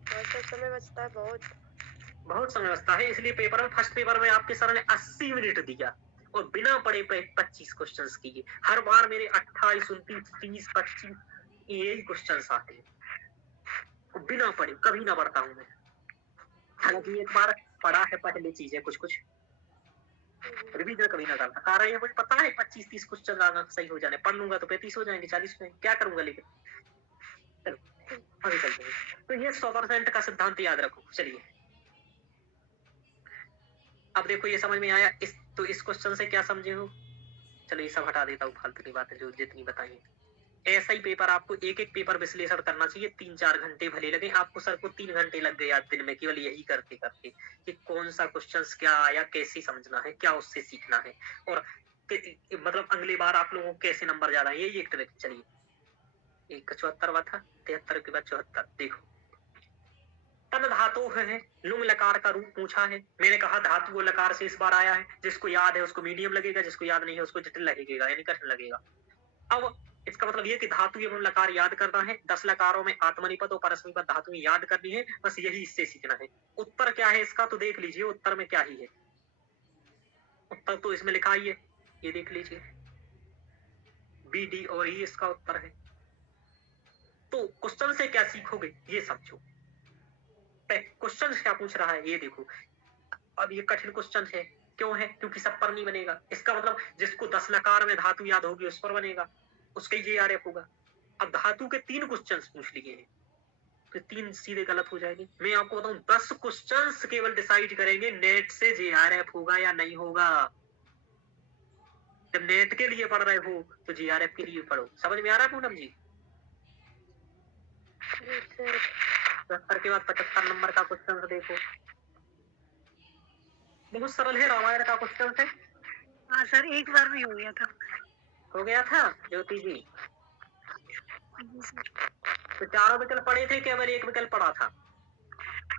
बहुत समय बचता है, बहुत समय बचता है, इसलिए पेपर में फर्स्ट पेपर में आपके सर ने 80 मिनट दिया और बिना पढ़े 25 क्वेश्चंस किए। हर बार मेरे 28, 29, 30, 25 यही क्वेश्चंस आते हैं, तो बिना पढ़े कभी ना पढ़ता हूँ मैं। हालांकि एक बार पढ़ा है पहले चीजें कुछ कुछ, रिवीजन कभी ना करता, कारण ये मुझे पता है 25-30 क्वेश्चन आना सही हो जाने, पढ़ लूंगा तो 35 हो जाएंगे, 40 हो जाएंगे, क्या करूंगा लेकिन। चलो आगे चलते हैं, तो ये 100% का सिद्धांत याद रखो। चलिए अब देखो ये समझ में आया, इस क्वेश्चन से क्या समझे हो? चलो ये सब हटा देता हूँ, फालतू की बातें जो जितनी बताई। ऐसा ही पेपर आपको एक एक पेपर विश्लेषण करना चाहिए, 3-4 घंटे भले लगे आपको, सर को 3 घंटे लग गए आज दिन में केवल यही करते करते कि कौन सा क्वेश्चन क्या आया, कैसे समझना है, क्या उससे सीखना है, और मतलब अगली बार आप लोगों को कैसे नंबर ज्यादा है, यही एक ट्रिक। चलिए एक 74 हुआ था, 73 के बाद 74, देखो तन धातु है, लुंग लकार का रूप पूछा है, मैंने कहा धातु वो लकार से इस बार आया है, जिसको याद है उसको मीडियम लगेगा, जिसको याद नहीं है उसको जटिल लगेगा, यानी कठिन लगेगा। अब इसका मतलब ये कि धातु एवं लकार याद करना है, 10 लकारों में आत्मनिपद और परस्मैपद धातु याद करनी है, बस यही इससे सीखना है। उत्तर क्या है इसका, तो देख लीजिए उत्तर में क्या ही है, उत्तर तो इसमें लिखा ही है, ये देख लीजिए बी डी और ई इसका उत्तर है। तो क्वेश्चन से क्या सीखोगे ये समझो, क्वेश्चन क्या पूछ रहा है ये देखो। अब ये कठिन क्वेश्चन है, क्यों है, क्योंकि सब पर नहीं बनेगा, इसका मतलब जिसको 10 लकार में धातु याद होगी उस पर बनेगा, उसका JRF होगा। अब धातु के 3 क्वेश्चंस पूछ लिए हैं, तो 3 सीधे गलत हो जाएंगे। मैं आपको बताऊं 10 क्वेश्चंस केवल डिसाइड करेंगे नेट से JRF होगा या नहीं होगा। जब नेट के लिए पढ़ रहे हो तो JRF के लिए पढ़ो, समझ में आ रहा है पूनम जी? 70 के बाद 75 नंबर का क्वेश्चन देखो, बहुत सरल है, रामायण का क्वेश्चन है। हाँ सर, एक बार में हो गया था। हो गया था ज्योति जी? तो 4 विकल्प पढ़े थे, केवल 1 विकल्प पढ़ा था?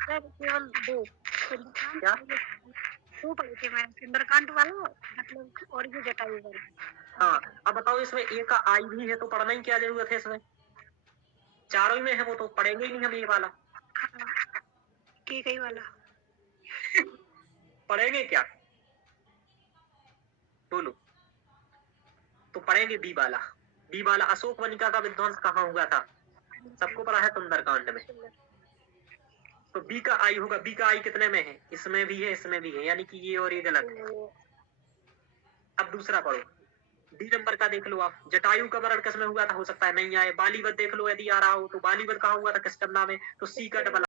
सर केवल 2 क्या? 2 पढ़े थे मैं, सुंदरकांड वाला मतलब, और ये जटायु वाला। हाँ, अब बताओ इसमें ए का आई भी है तो पढ़ना ही क्या जरूरत है, इसमें चारों ही में है वो तो पढ़ेंगे ही नहीं हम ये वाला। कई वाला पढ़ेंगे क्या, बोलो? तो पढ़ेंगे बी वाला। बी वाला अशोक वनिका का विध्वंस कहाँ हुआ था, सबको पढ़ा है सुंदरकांड में। तो बी का आई होगा, बी का आई कितने में है, इसमें भी है इसमें भी है, यानी कि ये और ये गलत है। अब दूसरा पढ़ो, डी नंबर का देख लो आप, जटायु का मरण किसमें हुआ था, हो सकता है नहीं आए। बालीवध देख लो, यदि आ रहा हो तो बालीवध कहाँ हुआ था, किस टन्ना में, तो सी का डबल